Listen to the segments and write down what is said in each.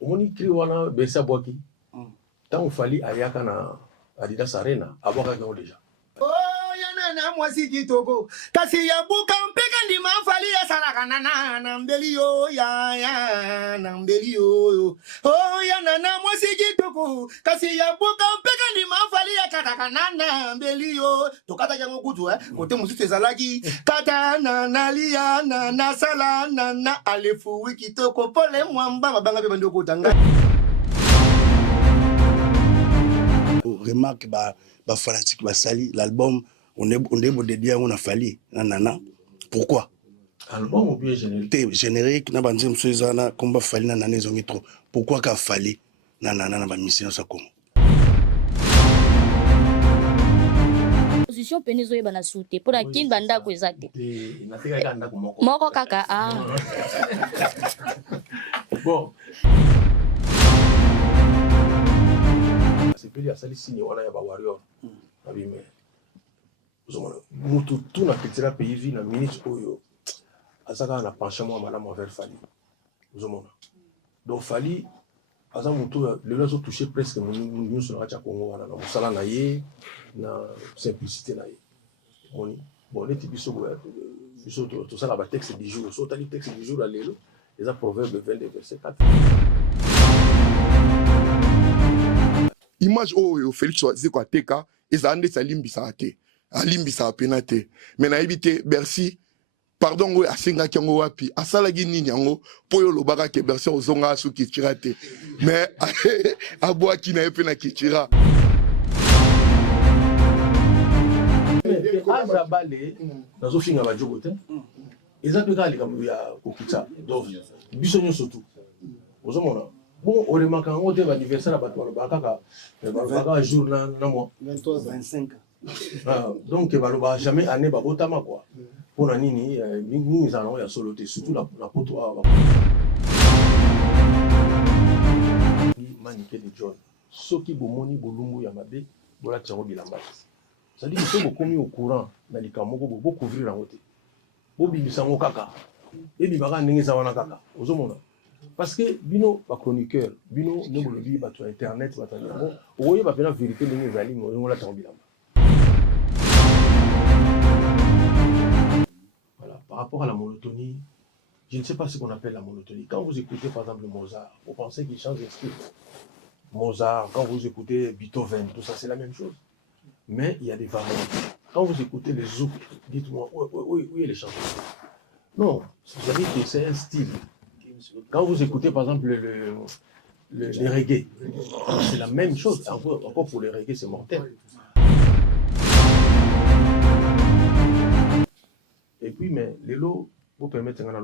On y crie wana besa boaki. Tant fali ayaka na Adidas Arena aboka ngo déjà. Oh yana na mwasi kitoko kasi ya buka mpeka ndi mafali ya saraka na mbeli yo ya na mbeli yo. Oh yana na mwasi kitoko kasi ya buka mpeka ndi mafali ya kataka na mbeli yo. Tokata jango kutu kote musite ezalaki kata na lia na sala na alefu wikitoko pole mwamba mabanga pe bando kotanga. Remarque ba fanatique ba sali l'album on est dédié on a fallu nanana pourquoi album ou bien générique générique na banzi msezana komba fali nanana zongi trop pourquoi ka fali nanana na ba mission ça comme position penezo yeba na soute pour kin banda ko ezate na teka kanda ko moko kaka bon c'est pili asali sini wana ya ba warrior abime uzomona mutu tuna kitira pays na minute oyo azaka na penchement madame envers Fali uzomona donc Fali aza mutu le lazo toucher presque nous sur la Congo wana na musala na ye na simplicité na ye oni bon les biso tout ça la texte du jour so tali texte du jour à lelo les proverbes 22 verset 4 image oyo Félix Zeko ateka ezande salimbisa ate alimbisa penate mais na ebité Bercy pardon we asenga kyango wapi asala gini nyango poyo lobaka ke Bercy ozonga su kitira te mais abwa ki na epena kitira aza bale nazo finga ba jogo te ezapeka likambo ya kokita donc biso nyonso tu ozomona bon on remarque en haut anniversaire à Batoualo Bakaka un jour na mois 23 25 donc baloba jamais année ba botama quoi pour na nini ni zana ya solo te surtout la poto manique de John soki bomoni bolungu ya mabe bola tsango bilamba ça dit que so bokomi au courant na likamoko bo couvrir en côté bo bibisa ngo kaka et bibaka ndenge za wana kaka ozomona parce que bino ba chroniqueur bino nemolo bi ba sur internet ba tanga bon oye ba pena vérité ndenge zali ngo la tsango bilamba. Voilà, par rapport à la monotonie, je ne sais pas ce qu'on appelle la monotonie. Quand vous écoutez par exemple Mozart, vous pensez qu'il change de style. Mozart, quand vous écoutez Beethoven, tout ça c'est la même chose. Mais il y a des variantes. Quand vous écoutez les zouk, dites-moi, où est les chansons? Non, vous savez que c'est un style. Quand vous écoutez par exemple le reggae, c'est la même chose. Encore pour le reggae, c'est mortel. Et puis, mais les lots, vous permettez que la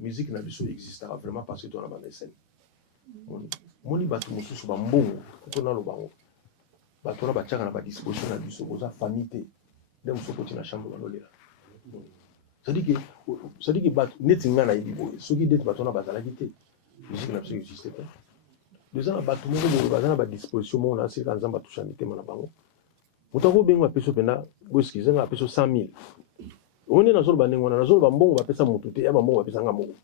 musique n'a existera vraiment parce que tu as la scène. Moni batu mususu ba mbongo kona lo bango bato na bachaka na ba disposition na biso boza famille dem so koti na chambre ba lolela ça dit que bato netinga na yibi boy soki det bato na bazala kité musique na biso existe pas deux ans bato mo bo bazana ba disposition mo na sika nzamba toucha mitema na bango mutako benga peso pena boski zenga peso 100,000 on est na zolo banengo na zolo ba mbongo ba pesa mutu te ya ba mbongo ba pesa nga moko.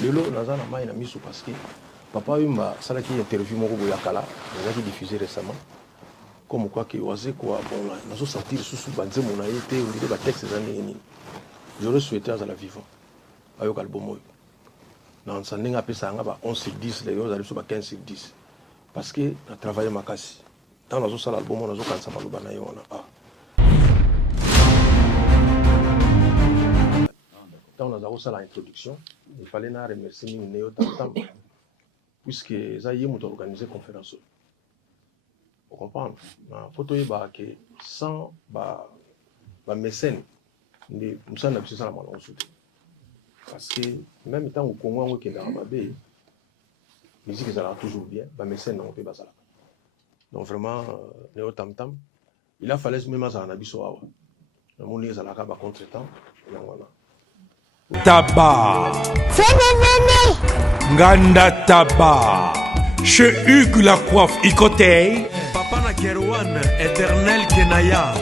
Lelo nazana mai na miso parce que papa yumba sala qui interview moko boya kala déjà qui diffusé récemment comme quoi que oise quoi bon là nazo sentir sous banze mona été on dit ba texte zani ni j'aurais souhaité à la vivant ayo album moyo na nsandinga apesa nga ba 11/10 les autres aller ba 15/10 parce que na travailler makasi dans nazo sala album nazo kansa maloba na yo na Dans l'introduction, il fallait remercier Néo Tam puisque ça y est, nous organisé une conférence. Vous comprenez? Il faut que sans mécène, nous sommes habitués à la parce que même tant au Congo, on est dans la musique ça toujours bien, les mécènes n'ont pas ça. Donc vraiment, Néo Tam, il a fallu même à un abisso. On est à la contre-temps. Tabac. Nganda Tabac. Chez Hugues la coiffe Icotei. Papa na Kerwan, éternel Kenaya.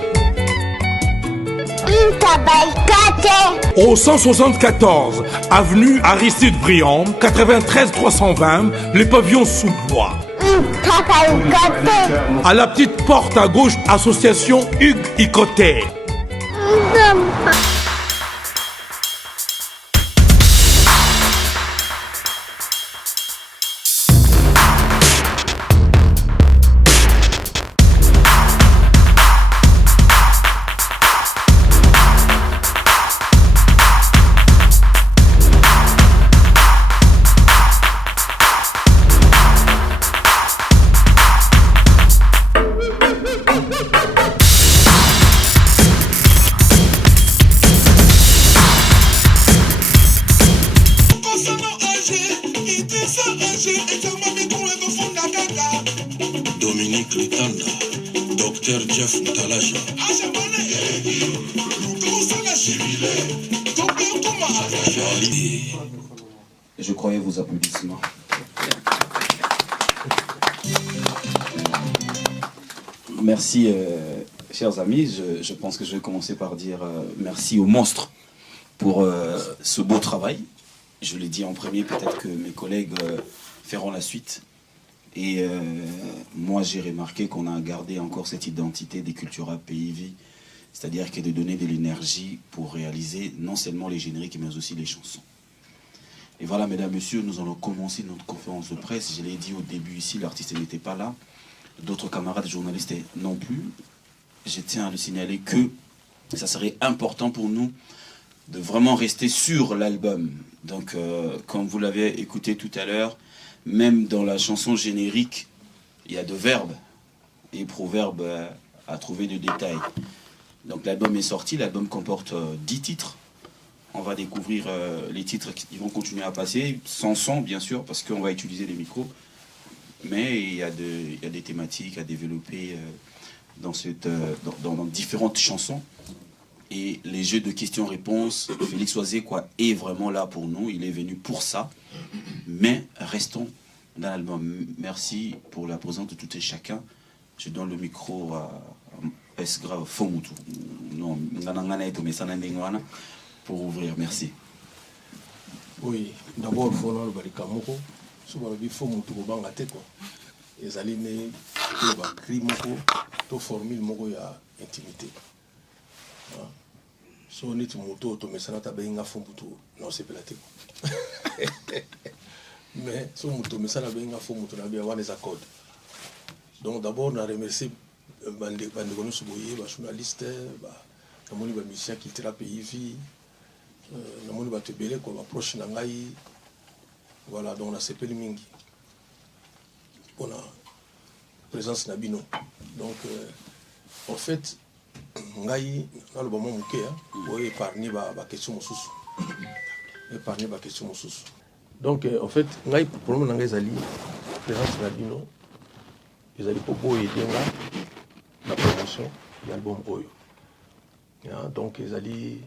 Au 174 avenue Aristide Briand, 93 320, les pavillons sous bois. À la petite porte à gauche, association Hugues Icoté. Dominique Lutanda, Dr Jeff Mutalaja. Je croyais vos applaudissements. Merci, chers amis. Je pense que je vais commencer par dire merci au monstre pour ce beau travail. Je l'ai dit en premier, peut-être que mes collègues feront la suite. Et moi, j'ai remarqué qu'on a gardé encore cette identité des Cultura PIV, c'est-à-dire que de donner de l'énergie pour réaliser non seulement les génériques, mais aussi les chansons. Et voilà, mesdames, messieurs, nous allons commencer notre conférence de presse. Je l'ai dit au début ici, l'artiste n'était pas là. D'autres camarades journalistes non plus. Je tiens à le signaler que ça serait important pour nous de vraiment rester sur l'album. Donc, comme vous l'avez écouté tout à l'heure, même dans la chanson générique, il y a de verbes et proverbes à trouver de détails. Donc l'album est sorti, l'album comporte 10 titres. On va découvrir les titres qui vont continuer à passer, sans son bien sûr, parce qu'on va utiliser les micros. Mais il y a des thématiques à développer dans différentes chansons. Et les jeux de questions-réponses, Félix Oisé est vraiment là pour nous, il est venu pour ça. Mais restons dans l'album. Merci pour la présence de tout et chacun. Je donne le micro à Esgra Fomutu. Non, pour ouvrir. Merci. Oui, d'abord, il faut que nous il faut que les alliés to formule moko ya intimité. So on est moto to mais ça n'a pas benga fombutu non c'est platé. Mais so moto mais ça n'a benga fombutu na bien les accords. Donc d'abord on a remercié bande suboye ba journaliste ba namoni ba musicien qui tera pays namoni ba tebele ko approche na ngai. Voilà, donc on a sepeli mingi. On a présence nabino. Donc en fait ngai na le moment muke hein épargner ba question mosusu. Épargner ba question mosusu. Donc en fait ngai problème ngai zali présence nabino. Ils allaient pour boyer la promotion de l'album Oyo. Donc ils allaient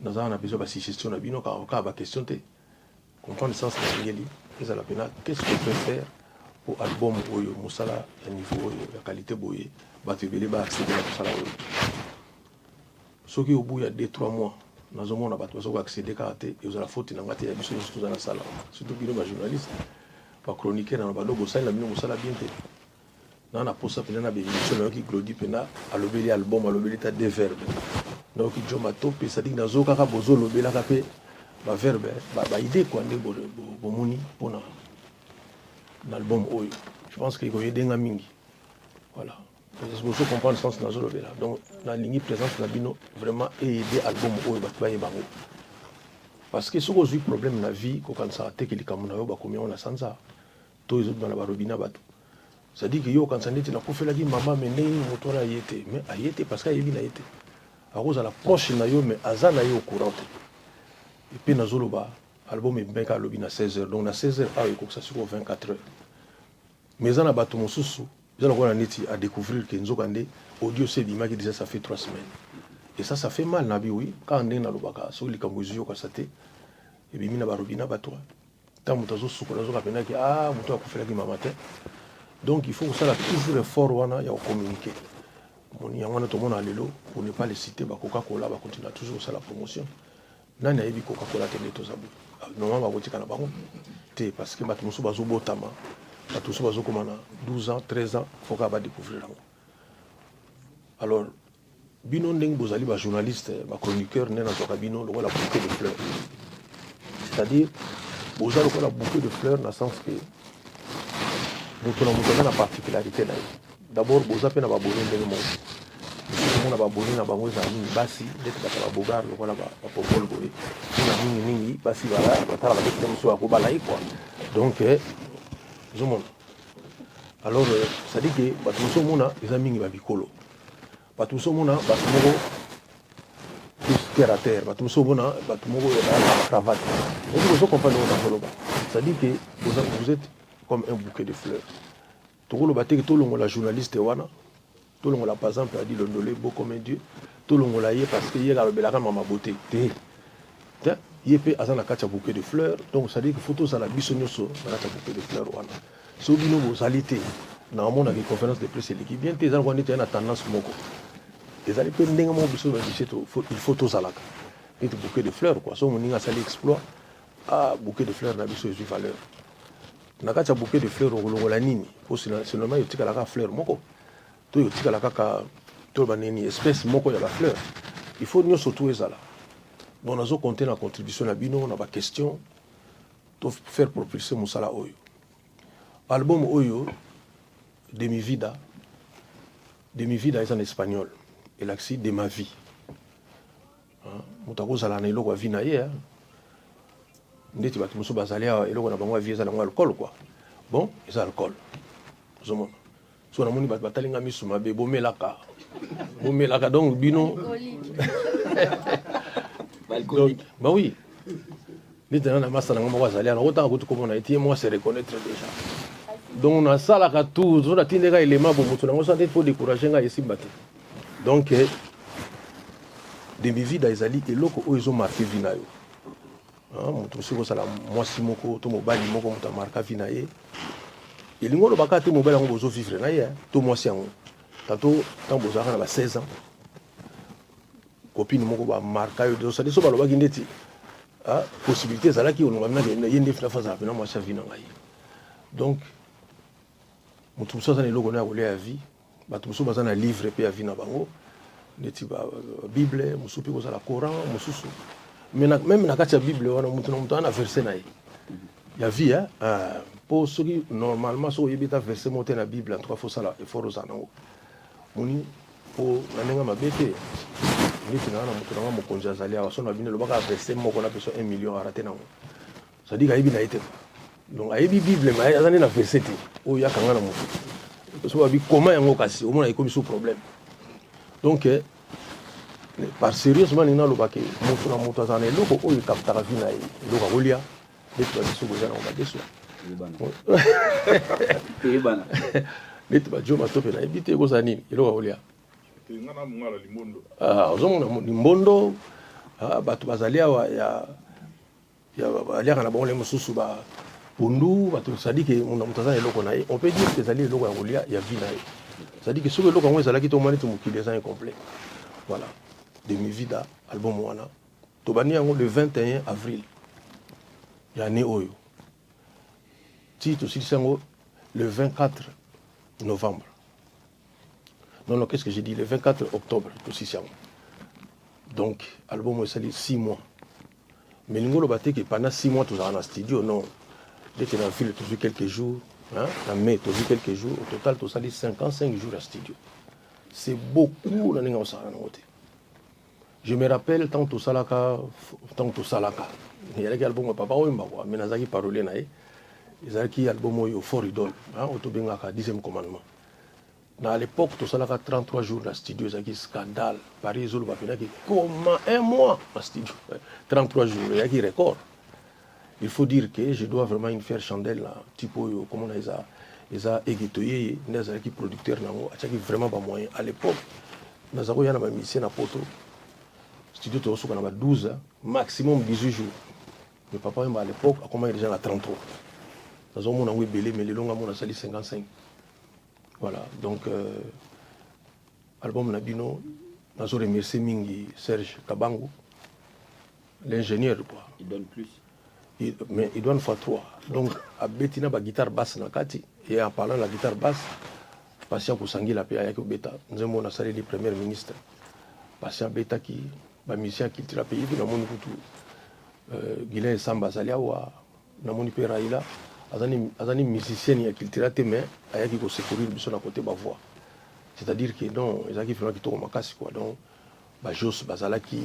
nous avons besoin de suggestion nabino car ba question te comprendre le sens de l'ingéli. Ils allaient peine qu'est-ce qu'on peut faire pour album Oyo musala à niveau de qualité boye batebele ba accéder à tout ça là. Ce qui au bout il y a 2-3 mois nous avons pas accéder karaté et vous la faute na ngati ya biso tout dans la salle surtout bino ba journaliste ba chroniquer na ba logo ça la bino musala bien te na na posa pena na bénédiction qui glodie pena à l'obéli album à l'obéli ta deux verbes donc il joma top ça dit nazo kaka bozo lobela kapé ba verbe ba idée quoi ndé bo moni pona l'album Oyo. Je pense qu'il y a des mingi. Voilà. C'est pour ça qu'on comprend le sens de la zone. Donc, la ligne présente de la bino, vraiment, aider l'album Oyo. Parce que si vous avez un problème dans la vie, quand ça a été que les camounao, combien on a sans ça, tous les autres dans la barobina bateau. Ça dit que yo, quand ça n'était la fait la vie, maman, mais n'est moteur a été. Mais a été parce qu'il y a eu. À cause de la proche, mais à ça, au courant. Et puis, nous l'album est bien qu'à l'obin à 16h. Donc, à 16h, il faut que ça soit 24h. Mais ça, on a découvrir que nous avons audio c'est l'image qui disait ça fait 3 semaines. Et ça fait mal, Nabi, oui. Quand on est dans le baka, sur les camousios, quand ça t'est, et bien, il y a un robina bateau. Tant que tu as souffert, tu as fait que matin. Donc, il faut que ça, toujours fort, il y a communiquer. moni yango wana tomona lelo pour ne pas les citer ba Coca-Cola ba continue toujours ça la promotion nani ayebi Coca-Cola tende tozabu normalement ba kotika na bango te parce que bato mosusu bazobotama bato mosusu bazokoma na 12 ans 13 ans faut ka ba découvrir yango alors bino ndenge bozali ba journaliste ba chroniqueur nena zoka bino lokola bouquet de fleurs c'est-à-dire boza lokola bouquet de fleurs na sens que moto na moto na particularité na ye d'abord boza pe na ba boné ndenge moko mosusu na ba boné na bango eza mingi basi ndeti kata ba bogar lokola ba popol boye na mingi basi bala batala ba bete mosusu akobala ye quoi donc zomona alors ça dit que bato mosusu mona eza mingi ba bikolo bato mosusu mona bato moko plus terre à terre bato mosusu mona bato moko ya cravate et vous comprenez ça dit que vous êtes comme un bouquet de fleurs tout le bateau tout le monde la journaliste wana tout le monde par exemple a dit le ndolé beau comme un dieu tout le monde l'a parce que hier a belaka mama beauté te yepé azana kacha bouquet de fleurs donc ça dit que photo ça la bisonyoso na kacha bouquet de fleurs wana so bino bo salité na mon avec conférence de presse l'équipe bien tes en était na tendance moko les allez pe ndenga mo biso ba biseto il photo salaka et bouquet de fleurs quoi so moninga sali exploit ah bouquet de fleurs na biso je valeur na kati ya bouquet de fleurs okolongola nini po seulement yotikalaka fleur moko to yotikalaka kaka toloba nini espèce moko ya bafleur il faut nyonso to ezala bon nazokonte na contribution na bino na baquestion to faire propulser mosala oyo album oyo demi vida eza na espagnol elakisi de ma vie moto akozala na eloko ya vie na ye ndeti bato mosusu bazali awa eloko na bango ya vie eza nango alcool quoi bon eza alcool ozomona so namoni bato batalinga misu mabe bomelaka donc bino bah oui ndeti na masa nango moko azali ana otanga kutu komona eti ye moi se reconnaître déjà donc nasalaka tout so natindeka élément bo moto nango so ndeti po décourager nga esimba te donc demi vida ezali eloko oyo ezomarke vi na yo moto mosusu kosala mwasi moko to mobali moko moto amarka vi na ye elingi olobaka te mobali yango bozovivre na ye to mwasi yango tato ntango bozalaka na ba 16 ans copine moko bamarka yo osali so balobaki ndeti possibilité ezalaki olonga ye nde fina fazala pena mwasi ya vi na ngai donc moto mosusu aza na eloko na ya kolia ya vie bato mosusu baza na livre mpe ya vie na bango ndeti bible mosusu mpe kozala coran mosusu même na kati ya bible wana moto na moto ana verset na ye ya vie mpo soki normalement soki oyebi ta verset moko te na bible en tout cas fosala effort ozala nango moni mpo na ndenge mabe te ndeti na wana moto nanga mokonzi azali awa so na bino elobaka verset moko na peso 1 million arate nango cetadire ayebi na ye te donc ayebi bible ma aza nde na verset te oyo yakanga na moto so babi koma yango kasi omona ekomi sous problème donc par sérieusement nina alobaki moto na moto azala na eloko oyo ekaputaka vi na ye eloko akolia ndeti babiso koza nango badeso ndeti bajo matope nayebi te ekozala nini eloko akolia ozomona limbondo bato bazali awa baliaka na bango le mosusu bapundu bato sadi ke moto aza na eloko na ye on peut dire ke ezali eloko ya kolia ya vi na ye sadi ke soki eloko yango ezalaki tomwa neti mokili eza incomplet voilà demi vida album wana tobani yango le 21 avril ya année oyo ti tosilisi yango le 24 novembre non qu'est-ce que j'ai dit le 24 octobre tosilisi yango donc album esali 6 mois mais lingo loba te ke pendant 6 mois tozala na studio non dès que na ville tozwi quelques jours na mai tozwi quelques jours au total tosali 55 jours à studio c'est beaucoup na ndenge osala nango te je me rappelle tant tosalaka ezalaki album ya papa oyemba kwa mais nazalaki parolier na ye ezalaki album oyo fort idole oyo tobengaka 10e commandement na à l'époque tosalaka 33 jours na studio ezalaki scandale paris ezoloba penaki comment un mois na studio 33 jours ezalaki record il faut dire que je dois vraiment une faire chandelle na type oyo komona eza egetoye nde azalaki producteur nango atiaki vraiment bamoyen à l'époque nazalaki oya na bamisien na poto studio tozosuka na ba 12 maximum 18 jours mais papa oyemba à l'époque akomaki déjà na 33 nazomona yango ebele mais lelo nga mona asali 55 voilà donc album Nabino, nous remercié Mingi Serge Kabango, l'ingénieur. Il donne plus. Mais il donne x3. Donc, à Bettina, la guitare basse na kati, et en parlant de la guitare basse, Passia Kousangui la paix avec Beta. Nous avons salé le premier ministre. Passia Beta qui, le musicien qui tire la pays, nous avons tout. Guilain Samba Zaliawa, nous avons fait Raïla. Azani musicien qui tire la mais il y a qui secourir à côté de la voix. C'est-à-dire que non, ils ont qui font qui tournent ma casse quoi. Donc, Jos Bazalaki,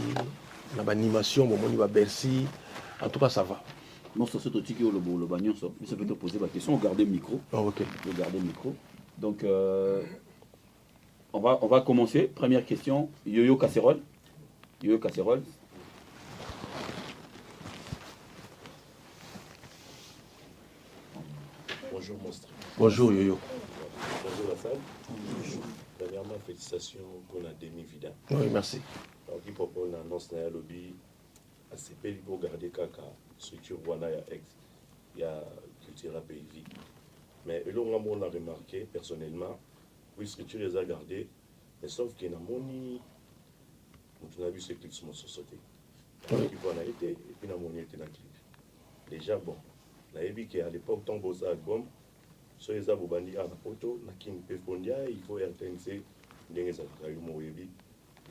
l'animation, mon moni va Bercy. En tout cas, ça va. Non, ça c'est au ticket le bagnon, ça. Mais ça peut te poser la question. Regardez le micro. Oh, ok. Regardez le micro. Donc, on va commencer. Première question. Yo-Yo Casserole. Yo-Yo Casserole. Bonjour Monstre. Bonjour Yo-Yo. Bonjour la salle. Premièrement, félicitations pour la demi-vida. Oui, merci. Alors, qui propose l'annonce de la lobby, c'est payé pour garder Kaka, structure Wana, il y a culture à pays. Mais là, on a remarqué personnellement, oui, structure les a gardées, mais sauf qu'il y a moni, on a vu ce clip sur mon société. Donc, il a été, et puis la moni était dans le clip. Déjà, bon, on a vu qu'à l'époque, tant que album, sur les abobandi à la photo, il faut RTNC, il y a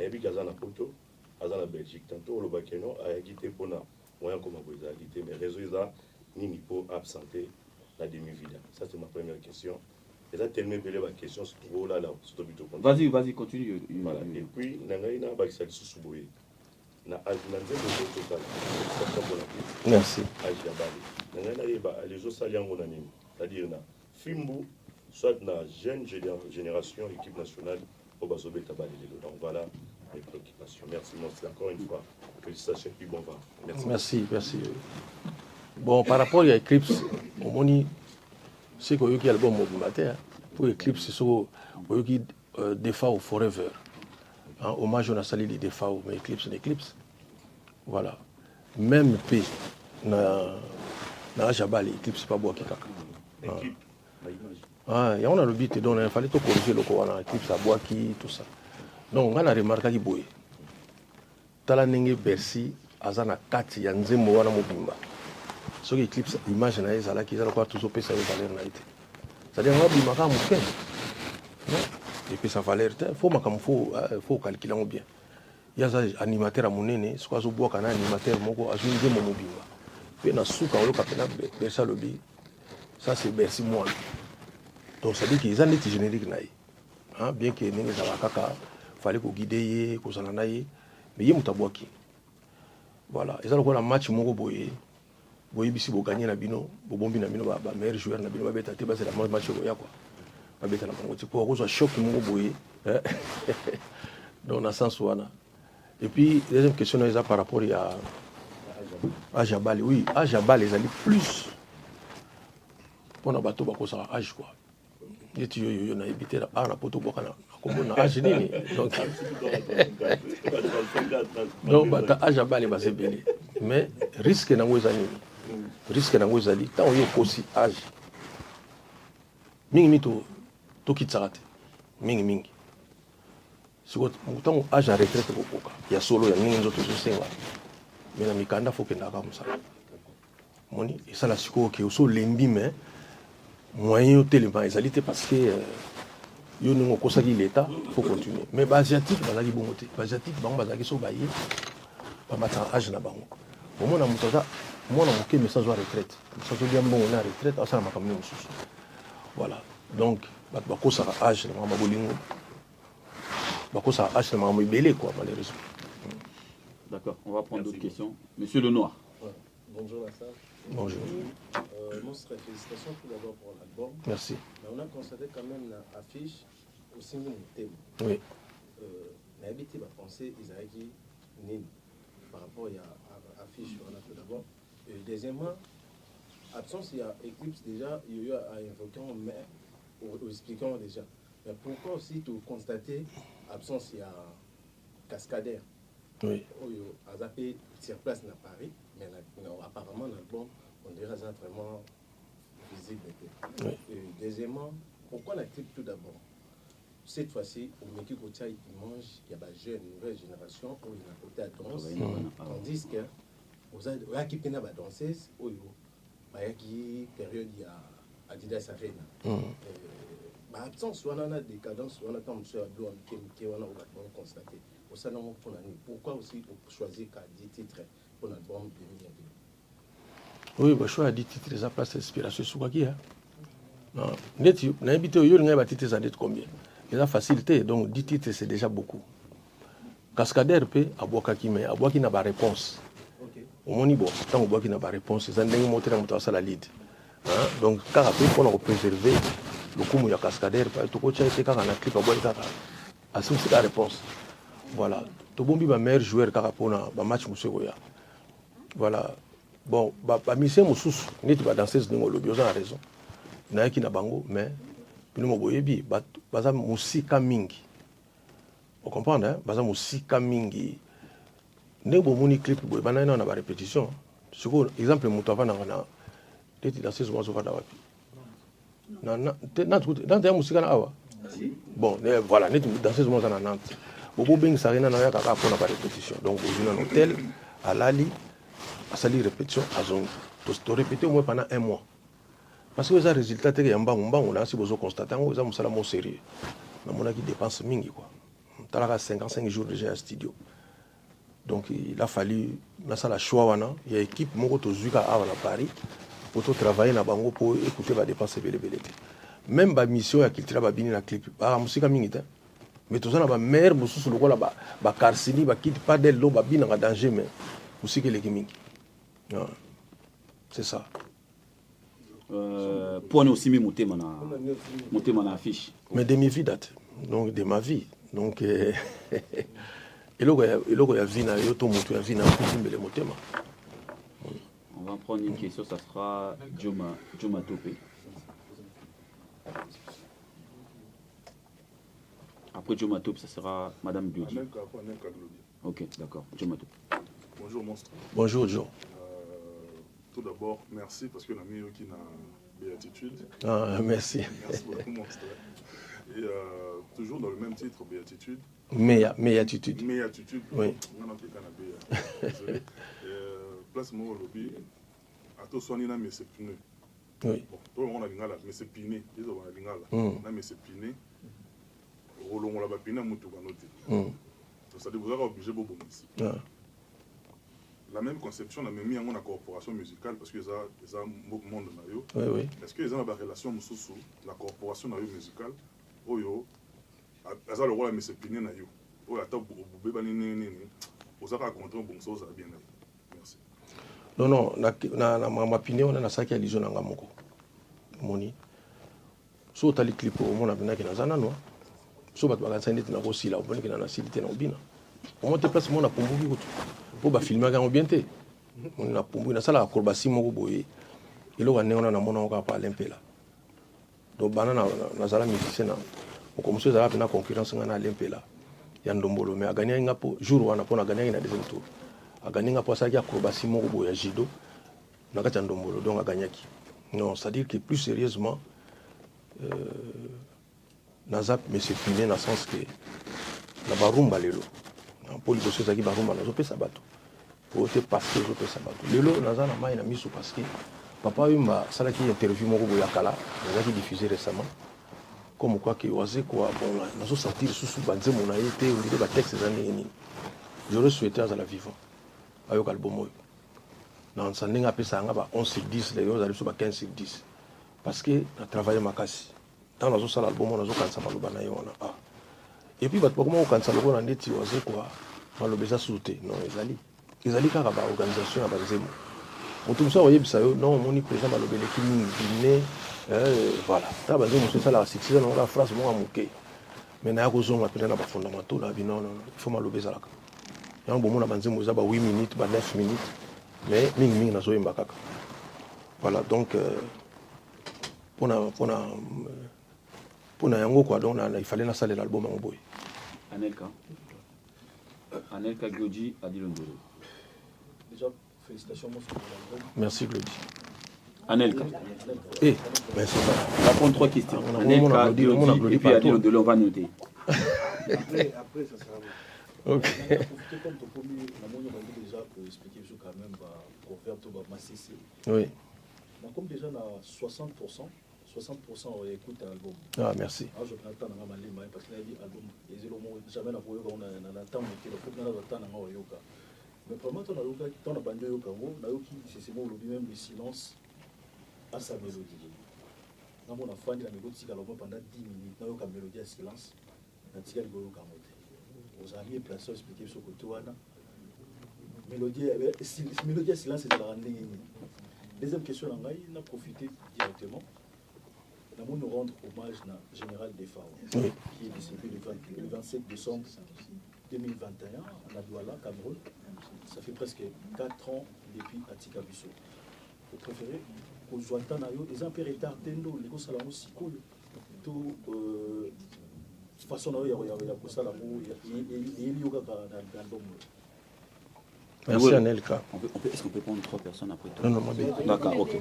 vu qu'il y a la photo, il y a la Belgique, tantôt le Bakeno a quitté pour la moyen comme vous avez dit, mais réseau ni pour absenter la demi-vida. Ça, c'est ma première question. Et ça, tellement belle la question, c'est tout là, Vas-y, continue. Voilà. Et puis, il y a une bakisali sous boye. Merci. Les autres saliens, c'est-à-dire, Fimbo, soit dans la jeune génération, équipe nationale, au Basobé Tabalé. Donc voilà mes préoccupations. Merci, merci encore une fois. Félicitations et puis bon vent. Merci. Merci. Bon, par rapport à Eclipse, c'est qu'il y a l'album Mobimater. Pour Eclipse, c'est qu'il y a Defao Forever. Hommage à Sali de Defao, mais Eclipse, c'est Eclipse. Voilà. Même P, na Jabali, Eclipse, c'est pas bois qui caca. Il y a le but, donc il fallait tout corriger le corps, Eclipse, à bois qui, tout ça. Donc, on a remarqué qu'il y a Tala Nenge Bercy, Azana Kati, Yanzemo, Wana Mobimba. Ce qui Eclipse, l'image na ezala qui ezala quoi tout ça ça valeur na été. C'est-à-dire on bima ka muke. Non? Et puis sa valeur faut calculer bien. Il y a des animateurs à monene, ce qu'on a beau kana animateur moko azunze mo mobimba. Puis na suka on le kapena Bercy lobby. Ça c'est Bercy moi. Donc ça dit qu'ils ont été générique naï. Hein, bien que nenge za kaka fallait ko guider ko zana naï, mais yé mutabwaki. Voilà, et ça le quoi match moko boye. Vous voyez, si vous gagnez la bino, vous bombez la bino, le meilleur joueur na bino, c'est la match au Yako. Pour cause choc, vous voyez. Donc, dans ce sens, et puis, deuxième question, par rapport à Jabali. Oui, à Jabali, ils allaient plus. Pour un bateau, ça a âge quoi. Il y a évité là, on a poto bokana, comme on a âge nini. Donc, à Jabali, c'est bien. Mais risque n'a pas risque na ngozali tant on est aussi âge mingi mito to kitsarate mingi siko tant âge à retraite kokoka ya solo ya mingi nzoto senga mais na mikanda faut que ndaka musala moni et ça la siko ke so lembi mais moyen tellement ezalité parce que yo ningo kosaki l'état faut continuer mais ba asiatique bazaki bongote ba asiatique bango bazaki so baye ba mata âge na bango au moins na mutoza moi, je suis message à retraite. Je suis bien bon à retraite, ça m'a comme voilà. Donc, je suis âge, malheureusement. D'accord, on va prendre d'autres questions. Monsieur Lenoir. Ouais. Bonjour la salle. Bonjour. Monstre, félicitations tout d'abord pour l'album. Merci. Mais on a constaté quand même l'affiche aussi un thème. Oui. L'habitude va penser Isaïki Nini par rapport à l'affiche, on a tout d'abord. Et deuxièmement, absence, il y a Eclipse déjà, il y a invoquant, mais expliquant déjà. Mais pourquoi aussi tu constater absence, il y a Cascadeur. Oui. À Zapé, sur place dans Paris, mais apparemment, l'album, on dirait ça vraiment visible. Oui. Et deuxièmement, pourquoi la clip tout d'abord? cette fois-ci, au Meki Kotia, il mange, il y a des jeunes, une nouvelle génération, où il y a côté à danse, tandis que, vous avez qui peine à danser, où il y a une période, il y a Adidas Arena. Absence, on a des cadences, on a tant de choses à bloquer, on a constaté. Pourquoi aussi choisir 10 titres pour l'album 2022? Oui, je choisis 10 titres, ça place l'inspiration sur quoi qui est. Non, net, on a invité au Yol, on a titres, ça net combien? Il a facilité, donc 10 titres, c'est déjà beaucoup. Cascadeur, à boire qui n'a pas réponse. Au monibo, tant qu'on boit qui n'a pas réponse, c'est un dingue monté dans le la lead. Donc, quand on a préservé le coup, il y a cascadeur, tout le monde a été quand on a clip à boire, c'est la réponse. Voilà. Tout le monde est meilleur joueur pour le match. Voilà. Bon, mission Moussous, n'est pas dans ces niveaux, le biozan a raison. Il y a qui n'a bango, mais nous m'avons dit, baza musika mingi. Vous comprenez, hein? Baza musika mingi. Ne bo moni clip boy, bana na ba répétition. Sur exemple mutava na na, tete dans ces mois over da wapi. Na musika na awa. Bon, voilà, dans ces mois na Nantes. Bobo bing sarina na ya kaka pour na ba répétition. Donc au un hôtel à Lali, à salir répétition à zone. To répéter au moins pendant un mois. Parce que les résultats, on a si vous constatez, on a un sérieux. On a qui dépense mingi quoi. On a 55 jours déjà à studio. Donc il a fallu, dans la choix, il y a une équipe qui est à Paris pour travailler dans bango pour écouter les dépenses. Même la mission qui travaille dans la clip, musique mingi. Mais tout ça, la mère, sur le rôle, la carcini, la quitte pas d'elle, la bine en danger, mais musique les mingi. C'est ça. Pour nous aussi, monter mon affiche. Mais de ma vie date. Donc de ma vie. Donc et là il y a vie na yo to mutu ya vie na kumbele motema. On va prendre une question, ça sera Joma Topé. Après Joma Topé, ça sera Madame Glody. Ok, d'accord. Joma Topé. Bonjour monstre. Bonjour Joe. Tout d'abord, merci parce que l'ami qui n'a béatitude. Ah, merci. Merci beaucoup, monstre. Et toujours dans le même titre, béatitude. Béatitude. Béatitude. Oui. Désolé. Place moi au lobby. À tout soigner mais c'est piné. Oui. Bon, tout le monde a lingala, mais c'est piné. Ils ont lingala. Mais c'est piné. Rolon la piné à moutou kanoté. Ça dit vous avez obligé beaucoup ici. La même conception, la même mis en corporation musicale parce que ça un monde na yo. Oui, oui. Est-ce que ils ont une relation sous la corporation na yo musicale oyo ça le rôle mais c'est piné na yo. Oyo ata boubé bani nini. Oza ka contre bon ça bien. Merci. Non, na ma piné on a ça qui allusion na moko. Moni. So tali clip au mona bina ki na zana no. So bat ba kansa ndeti na ko sila, on ki na silité na obina. On monte place mona pombuki ko. Pour filmer quand bien té on a pour ça la acrobatie moko boye et là on a mona on va parler un peu là donc banana na zala musicien na on commence à avoir une concurrence ngana lempe là ya ndombolo mais a gagné ngapo jour wana pona gagner na deuxième tour a gagné ngapo ça qui acrobatie moko boye judo na kati ndombolo donc a gagné qui non c'est à dire que plus sérieusement nazap mais c'est fini dans le sens que la barumba lelo pour les choses qui barumba na zo pesa bato pour te passer zo pesa bato lelo naza na mai na miso parce que papa yumba sala qui interview moko boya kala naza qui diffusé récemment comme quoi que oise quoi bon na zo sentir sous banze mona été au lieu de texte za nini j'aurais souhaité à la vivant ayo album oyo na nsandenga pesa nga ba 11 sur 10 les autres sur ba 15 sur 10 parce que na travailler makasi tant na zo sala album na zo kansa maloba na yo na et puis bato comment on kansa loko na ndeti oise quoi maloba za souté non ezali kaka ba organisation ya banzemo moto mosusu oyebisa yo non omoni président balobeleki mingi voilà ta banzemo mosusu esalaka succès nango la france moko ya moke mais naya kozonga mpenza na bafondamentaux na bi non il faut maloba ezalaka yango bomona banzemo eza ba 8 minutes ba 9 minutes mais mingimingi nazoyemba kaka voilà donc mpona yango quoi donc il fallait nasalela album yango boye Anelka Glody a dit le. Déjà, félicitations pour l'album. Merci Glody. Anelka. Eh, mais c'est ça. On va prendre 3 questions. On Anelka, applaudit, on Elodie, applaudit et puis partout. Adil Odolo, on va noter. Après, ça sera bon. Ok. Comme ton premier, on a déjà pour expliquer quand même, pour faire tout le massif. Oui. Comme déjà, on a 60%. 60% on écoute l'album. Ah, merci. Alors, je prends le temps de m'aller parce qu'il a dit album. Et c'est le mot, jamais on a temps de faire le temps de yoga. Mais vraiment, on a bandé yoga, c'est même le silence à sa mélodie. On a fait la mélodie pendant 10 minutes, on a eu la mélodie à silence. On a tiré le yoga. Vous avez placé expliquer ce côté. Mélodie à silence, c'est la rendre. Deuxième question, on a profité directement. Nous rendre hommage au général Defao, qui est décédé le 27 décembre 2021 à Douala, Cameroun. Ça fait presque 4 ans depuis Atika Bisso. Vous préférez aux Jointan, les empires retardés, les Gosalamo Siko, tout façon, il y a Gosalamo, il y a yoga dans l'album. Merci Anelka. Est-ce qu'on peut prendre 3 personnes après toi? Non, non, d'accord, ok.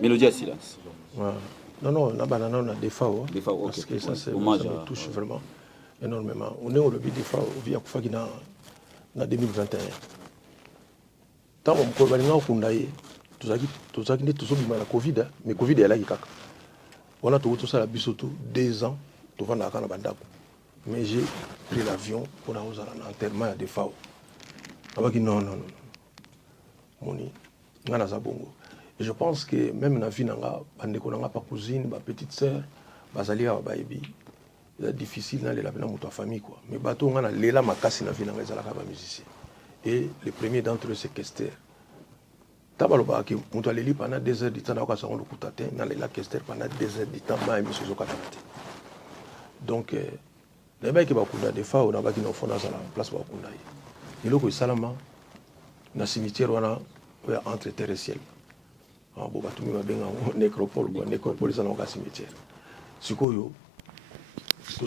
Mélodie à silence. Ouais. Non, non, on a des FAO. Des FAO, ok. Parce que ça, ça Hommage me touche vraiment énormément. On est au lobby des FAO, via Koufaki dans 2021. Tant qu'on a un Kundaye, tout ça qui est tout ça, la Covid, mais Covid est là, on a tout ça, la Bissoto, 2 ans, tout va dans la Bandako. Mais j'ai pris l'avion pour aller en enterrement des FAO. Non, non, non. Moni, on a Zabongo. Et je pense que même dans la vie, ma cousine, ma petite sœur, c'est difficile dans la famille. Mais bateau, on a l'éla makasi dans la vie, on a musicien. Et le premier d'entre eux, c'est Kester. Tabaloba, qui a l'éli pendant 2 heures du temps, on a le coutatin, on a l'éla Kester pendant 2 heures du temps, ma émission Zokatamate. Donc, les mecs qui ont des fois, on a des fois dans la place où on a. Et là, Salama, dans le cimetière, on a entre terre et ciel. Ah, bon, tu m'as bien en nécropole, c'est un cimetière. Si vous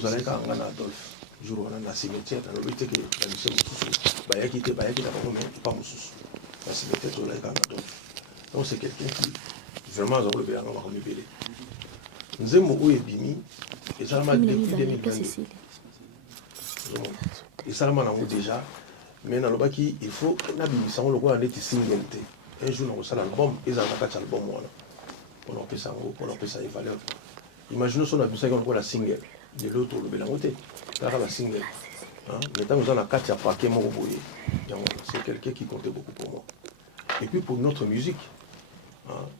allez à Adolphe, jour où on a un cimetière, on a dit que la mission est pas quitté, pas la cimetière, on a Adolphe. Donc, c'est quelqu'un qui vraiment a le bien comme il est. Nous avons eu Bimi, et ça m'a depuis 2022. Et ça m'a déjà. Mais dans le bas, il faut que nous ayons le single. Un jour, on a l'album, ils ont un album. On a fait ça, on a fait ça, il fallait. Imaginez si on a vu ça, on a la single. De l'autre, le bélangoté. Là, la single. Maintenant, nous avons un 4 paquets, c'est quelqu'un qui comptait beaucoup pour moi. Et puis pour notre musique,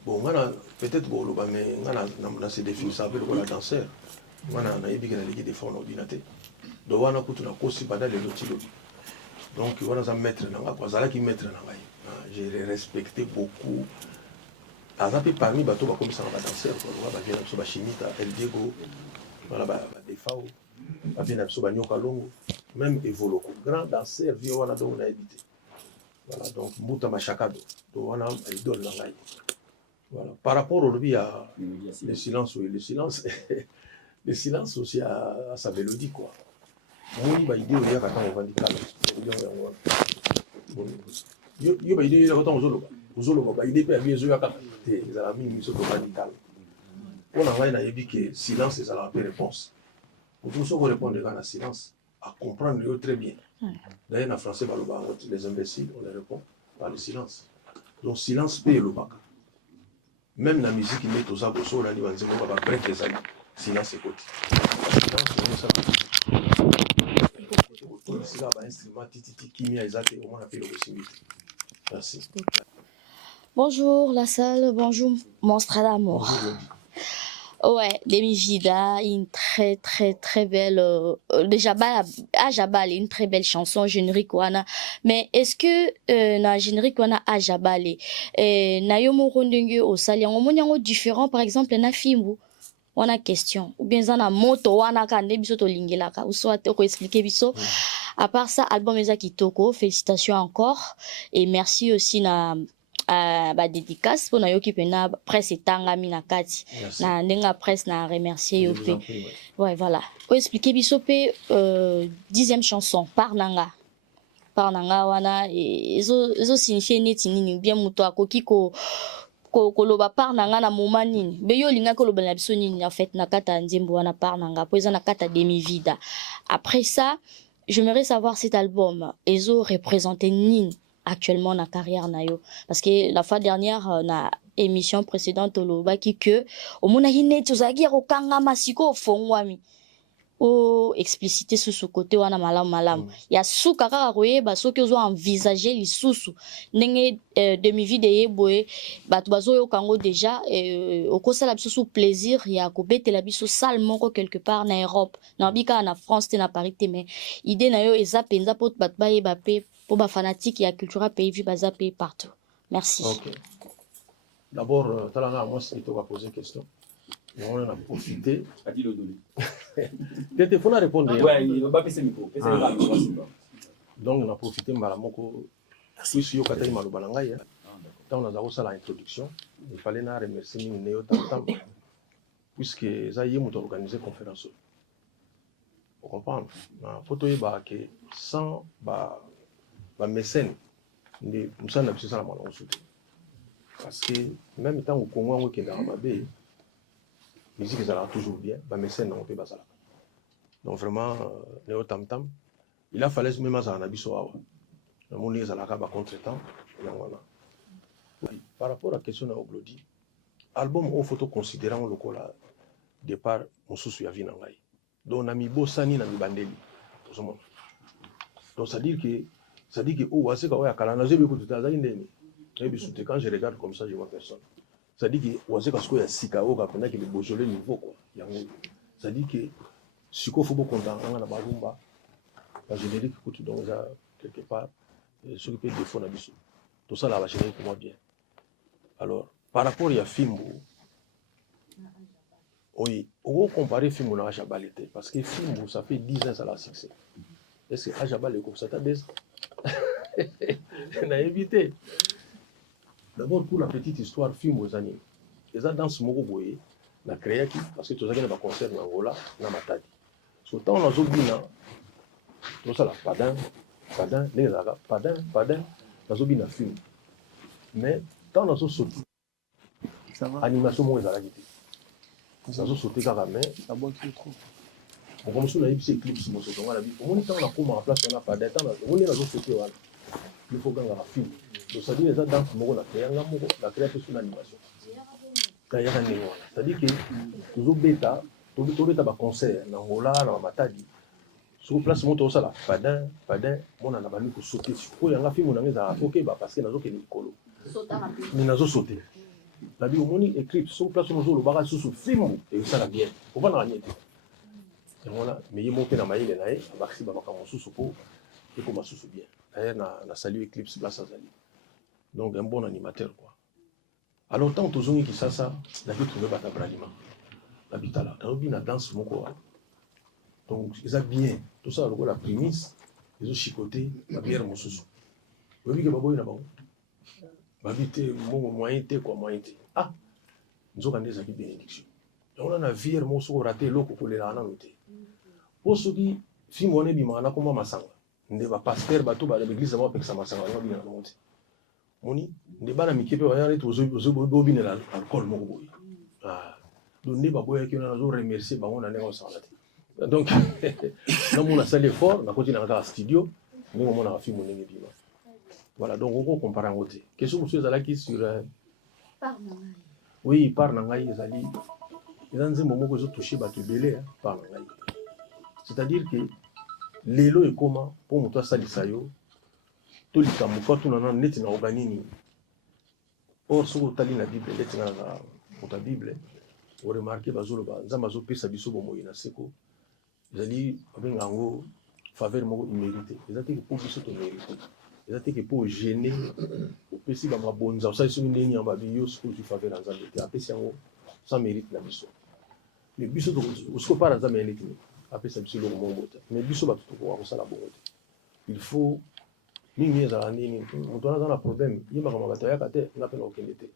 bon, peut-être pour le bas, mais on a ces défis, ça s'appelle le danseur. On a eu des fonds ordinateur. Donc, on a coûté une cause pendant les autres. Donc, on a un maître, j'ai respecté beaucoup. Parmi les bateaux, comme ça, on va danser, on va Chimita, El Diego, des FAO, même Evoloko. Grand danseur, on a évité. Voilà, donc, Mouta Machakado, on a un idole. Voilà. Par rapport au lobby à le silence, oui, le silence aussi à sa mélodie, quoi. Moni ba idée olia kata on vandi kala yo ba idée kata ozolo ba idée pe abi ezo yaka te ezala mingi so to vandi kala on a envoyé na yebi que silence ezala la réponse pour tout ça vous répondre dans silence à comprendre très bien d'ailleurs en français baloba les imbéciles on les répond par le silence donc silence pe le baka même la musique met aux abosso là ni banzemo ba break les amis silence écoute silence on ça Bonjour la salle, bonjour Monstre d'amour. Ouais, Demi Vida, une très très très belle, déjà Ajabale, une très belle chanson générique wana. Mais est-ce que na générique wana Ajabale, na yomo rondenge au sali, on monyango différent par exemple na filmu. On a question ou bien na moto wana kande biso to lingilaka ou soit ko expliquer biso. À part ça, album eza kitoko, félicitations encore et merci aussi na ba dédicace pour na yoki pena presse tangami na kati na ndenga presse na remercier yo pe. Ouais voilà. Ko expliquer biso pe 10e chanson par nanga wana ezo signifier neti nini bien muto akoki ko koloba par nanga na moment nini be yo linga koloba na biso nini en fait na kata nzembo wana par nanga po eza na kata demi vida. Après ça j'aimerais savoir cet album ezo représenter nini actuellement na carrière na yo, parce que la fois dernière na émission précédente olobaki que omona hineti ozaki ya kokanga masiko ofongwami o expliciter sur ce côté wana malamu ya suka kaka koyeba soki ozo envisager lisusu ndenge demi vide yeboye bato bazoyoka yango déjà okosala biso su plaisir ya kobetela biso salle moko quelque part na Europe na bika na France te na Paris te, mais idée na yo eza penza po bato bayeba pe po ba fanatique ya culture pays vu baza pe partout. Merci. Ok. D'abord talanga moi c'est toi poser question. On a profité. A dit le donner. Peut-être faut répondre. Ouais, il va pas passer le micro. Donc on a profité malamoko puisque yo katali maloba nanga ya. Tant on a aussi la introduction, il fallait na remercier ni Neo Tam puisque ça y est m'ont organisé conférence. Vous comprenez? Na photo yeba que sans ba mécène ni musa na bisala mwana osuté. Parce que même temps au Congo on qui dans mabe musique ça toujours bien, ba mécène on peut basala. Donc vraiment Neo Tam il a fallu même ça na biso awa. Na moni za la ka ba contretemps yangwana. Oui, par rapport à la question de Oglodi, album au photo considérant le cola départ mususu ya vina ngai. Donc na mi bosani na mi bandeli. Donc ça dit que oh waseka oya kala na zebe ko tutazali ndeni. Et puis quand je regarde comme ça je vois personne. Ça dit que waseka sko ya sika o ka pena que le Beaujolais niveau quoi. Yango. Ça dit que siko faut beaucoup content na balumba. La générique écoute donc ça quelque part ce qui peut défaut na biso. Tout ça là va générer pour moi bien. Alors, par rapport à Fimbo, oui, on va comparer Fimbo à Ajabal, parce que Fimbo, ça fait 10 ans ça l'a succès. Est-ce que Ajabal est comme ça? On a évité. D'abord, pour la petite histoire, Fimbo, ils ont dans ce moment où on a créé parce que tout ça, il y a un concert en Angola, dans Matadi. Sur le temps, on a Zobina, tout ça là, padin, on a Zobina Fimbo. Mais, quand on a sauté, animation moins à la guitare. Ça a sauté car mais ça boit qui trop. On commence à y éclipse mon sauté on a vu. On est dans la cour en place on a pas d'état on est dans le sauté voilà. Il faut qu'on a film. Donc ça dit les dans mon la créer la création sur l'animation. Ça y a rien voilà. Ça dit que toujours bêta tout bêta ba concert na Angola na Matadi. Sur place mon tout ça là padin mon na ba ni ko sauter ko yanga film na ngeza OK ba parce que nazo ke likolo. Mais nazo sauter. La vie au monde éclipse sur place on joue le barrage sous film et ça la bien. Faut pas gagner. Et voilà, mais il monte dans maïle là et maxi ba makamo sous pour et comme sous bien. D'ailleurs na salut éclipse place azali. Donc un bon animateur quoi. Alors tant tozongi qui ça la vie trouver bata bralima. La bitala, dans bien danse moko. Donc ils a bien tout ça la prémisse, ils ont chicoté la bière mon sous. Vous voyez que babo ina bon. Babité mon moyen té quoi moyen té. Ah, nous avons des acquis bénédiction. On a vier mo so raté loko ko le na noté. Pour ceux qui film on est bima na koma masanga. Nde ba pasteur bato ba l'église ba peksa masanga na bina na monté. Moni nde bana mikepe wa yana to zo bobine la alcool mo boy. Ah, donc nde ba boya ki na zo remercier ba on na ne ko sala. Donc na mon a salé fort na continue dans studio, mais on a film on est bima. Voilà, donc on compare en côté. Question monsieur Zalaki sur par Nangai. Oui, par Nangai Zali. Ils ont un moment que ils touché batu belé par Nangai. C'est-à-dire que l'élo est comment pour moi ça lisayo. Tout le temps quand on a net na organini. Or sur tali na Bible, net na ta Bible. On remarque bazolo ba nzamazo pesa biso bomo ina seko. Zali abengango faveur moko immérité. C'est-à-dire que pour biso to mérité. C'est-à-dire que pour gêner, au PC, il y a un bon ça c'est une ligne en bas bio ce que tu fais dans un métier. Après c'est sans mérite la biso. Mais biso au score pas dans un mérite. Après c'est biso le moment bote. Mais biso va tout voir ça la bonne. Il faut ligne dans la ligne. On doit dans la problème. Il y a ma bataille à côté, on appelle aucun été.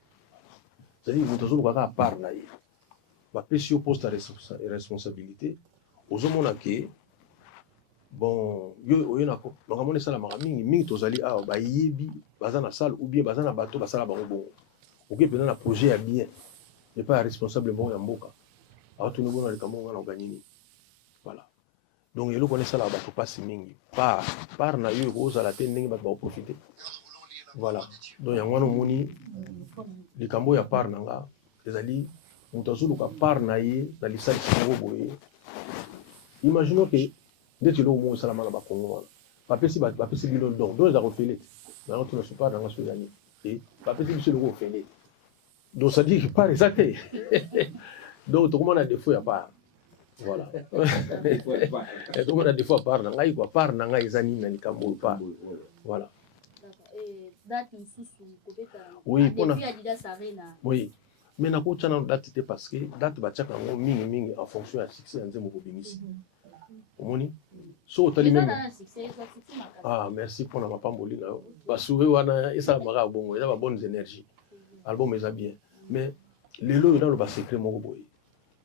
C'est-à-dire vous toujours pas à part là. Va PC au poste à responsabilité. Aux hommes on a que bon yo na ko donc amone sala maka mingi tozali a ba yebi baza na salle ou bien baza na bateau basala bango bongo ok pendant un projet à bien mais pas responsable bon ya mboka alors tout nous on a le Cameroun on a gagné voilà donc il connaît ça là ba pas si mingi par na yo ko za la tête ndenge ba profiter voilà donc ya ngwana moni le Cameroun ya par nanga ezali mutazulu ka par na ye na lisali singo boye imaginons que dès que l'on monte salama ba Congo papesi bilo donc deux a refilé maintenant tu ne suis pas dans la Soudanie et papesi monsieur le refilé donc ça dit que pas exacté donc tout le monde a des fois à part voilà et tout le monde a des fois à part nanga iko part nanga ezani na likambo pas voilà oui pour oui mais na ko tchana date parce que date ba tchaka ngo mingi en fonction ya succès en zemo ko bingisi omoni so tali même ah merci pour la mapamboli na ba souris wana esa mara bongo eza ba bonnes énergies album eza bien mais les lots dans le bas secret moko boy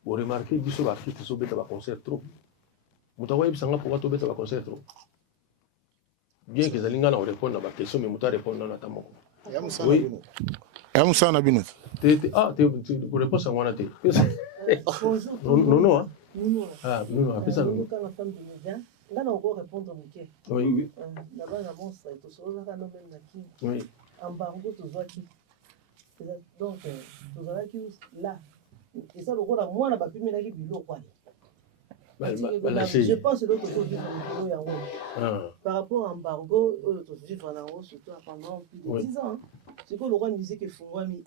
vous remarquez biso ba fit so beta ba concert trop mutawa bisanga pour to beta ba concert trop bien que zalinga na répondre à ba question mais muta répondre na tamoko oui Amusa na bino. Tu réponds à moi té. Non hein. Ah non apesa non. Là on va répondre OK. Oui. Là-bas la monstre to so za kana même na ki. Oui. Embargo to zo ki. Donc to zo ki là. Et ça le rôle à moi na ba pimi na ki bilo kwa. Je pense que l'autre côté par rapport à embargo, surtout pendant plus de 10 ans. C'est que le roi me disait que Fungwami,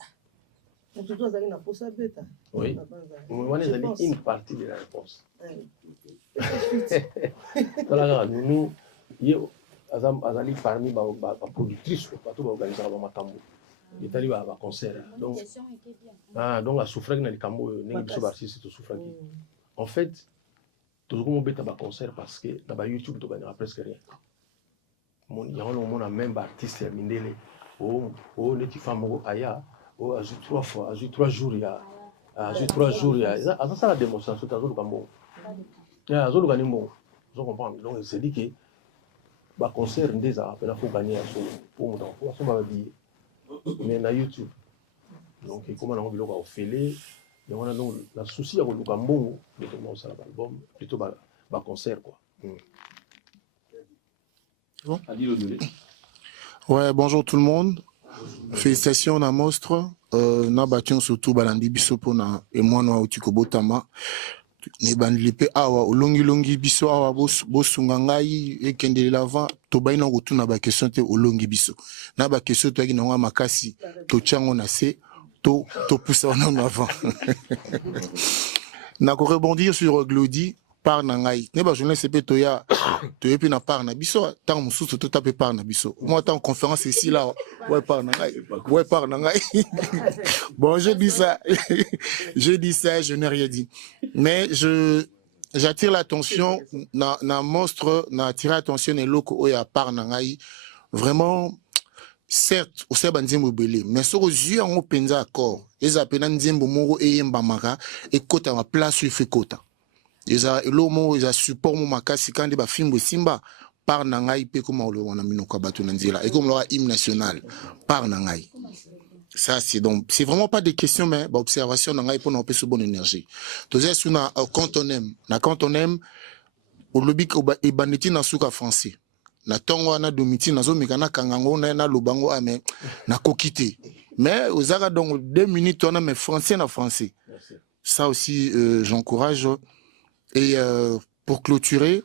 on te doit aller dans la bête. Oui, on est une partie de la réponse. Voilà, nous, Azali parmi les productrices, pas tout organiser à Matambo. Il est allé à un concert. Donc, la souffrance dans le Cambo, en fait, toujours mon bête à un concert parce que dans YouTube, tu gagneras presque rien. Il y a un même artiste, Mindele. Oh, les femmes, aya, oh, ajoute 3 fois, ajoute 3 jours, il y a, ajoute 3 jours, il y a. Ça, la démonstration, tu as le Cambo. Il y a un gagné bon. Vous comprenez? Donc, c'est dit que, le concert, il faut gagner à son pour mon billet. Mais dans YouTube. Donc, comment on a fait mais on a donc la souci à le Cambo, de commencer l'album, plutôt le concert, quoi. Bon. Ouais, bonjour tout le monde. Félicitations à Monstre. Na battion surtout balandi biso pona et moi no utikobo tama. Ne bandlipe awa olongi biso awa bosunga ngai ekende l'avant to baina kutuna ba question te olongi biso. Na ba question to ki na makasi to tchango na se to poussa en avant. Na ko rebondir sur Glody par nangai ne ba journée CP toya toye pe na par na biso tant mususu to taper par na biso moi tant conférence ici là ouais par nangai bon je dis ça je n'ai rien dit mais j'attire l'attention na monstre na attirer l'attention et loko oya par nangai vraiment certes au seba nzembo belé mais sur aux yeux en penza accord les appena nzembo moro eyemba maka et kota ma place fait kota. Ils ont support mon makasi quand des films simba par nangai pe comme on a mis nos kabatou nanzela et comme leur hymne national par nangai. Ça c'est donc c'est vraiment pas des questions mais observation nangai pour nous ce bonne énergie. Tozé suna quand on aime au lobby et banditi na suka français. Na tongo na domiti na zo mikana kangango na lobango ame na kokité. Mais aux ara donc 2 minutes on a mais français na français. Ça aussi j'encourage. Et pour clôturer,